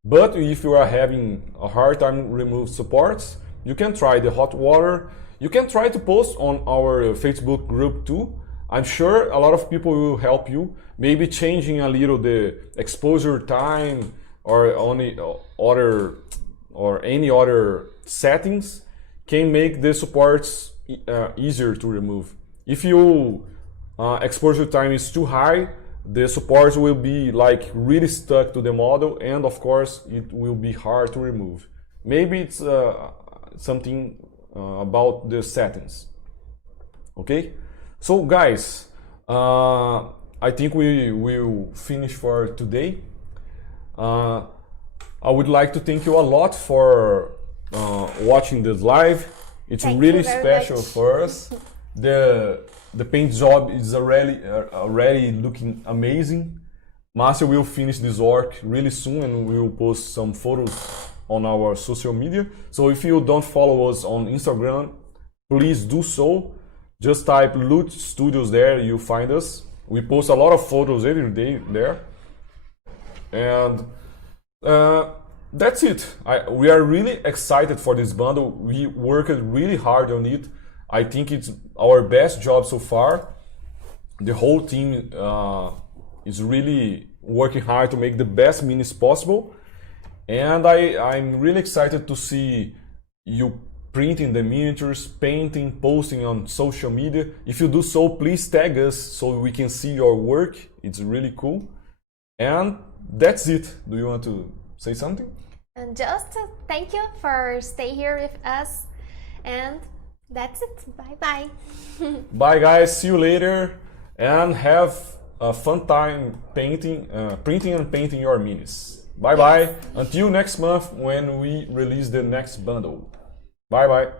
But if you are having a hard time remove supports, you can try the hot water. You can try to post on our Facebook group too. I'm sure a lot of people will help you. Maybe changing a little the exposure time or any other settings can make the supports easier to remove. If you exposure time is too high, the supports will be like really stuck to the model, and of course it will be hard to remove. Maybe it's something about the settings. Okay, so guys, I think we will finish for today. I would like to thank you a lot for watching this live. It's really special for us. The paint job is already looking amazing. Márcia will finish this work really soon and we will post some photos on our social media. So if you don't follow us on Instagram, please do so. Just type Loot Studios there, you'll find us. We post a lot of photos every day there. And that's it. We are really excited for this bundle. We worked really hard on it. I think it's our best job so far. The whole team is really working hard to make the best minis possible. And I'm really excited to see you printing the miniatures, painting, posting on social media. If you do so, please tag us so we can see your work. It's really cool. And that's it. Do you want to say something? And just thank you for staying here with us. And that's it. Bye-bye. Bye, guys. See you later. And have a fun time painting, printing and painting your minis. Bye-bye. Until next month when we release the next bundle. Bye-bye.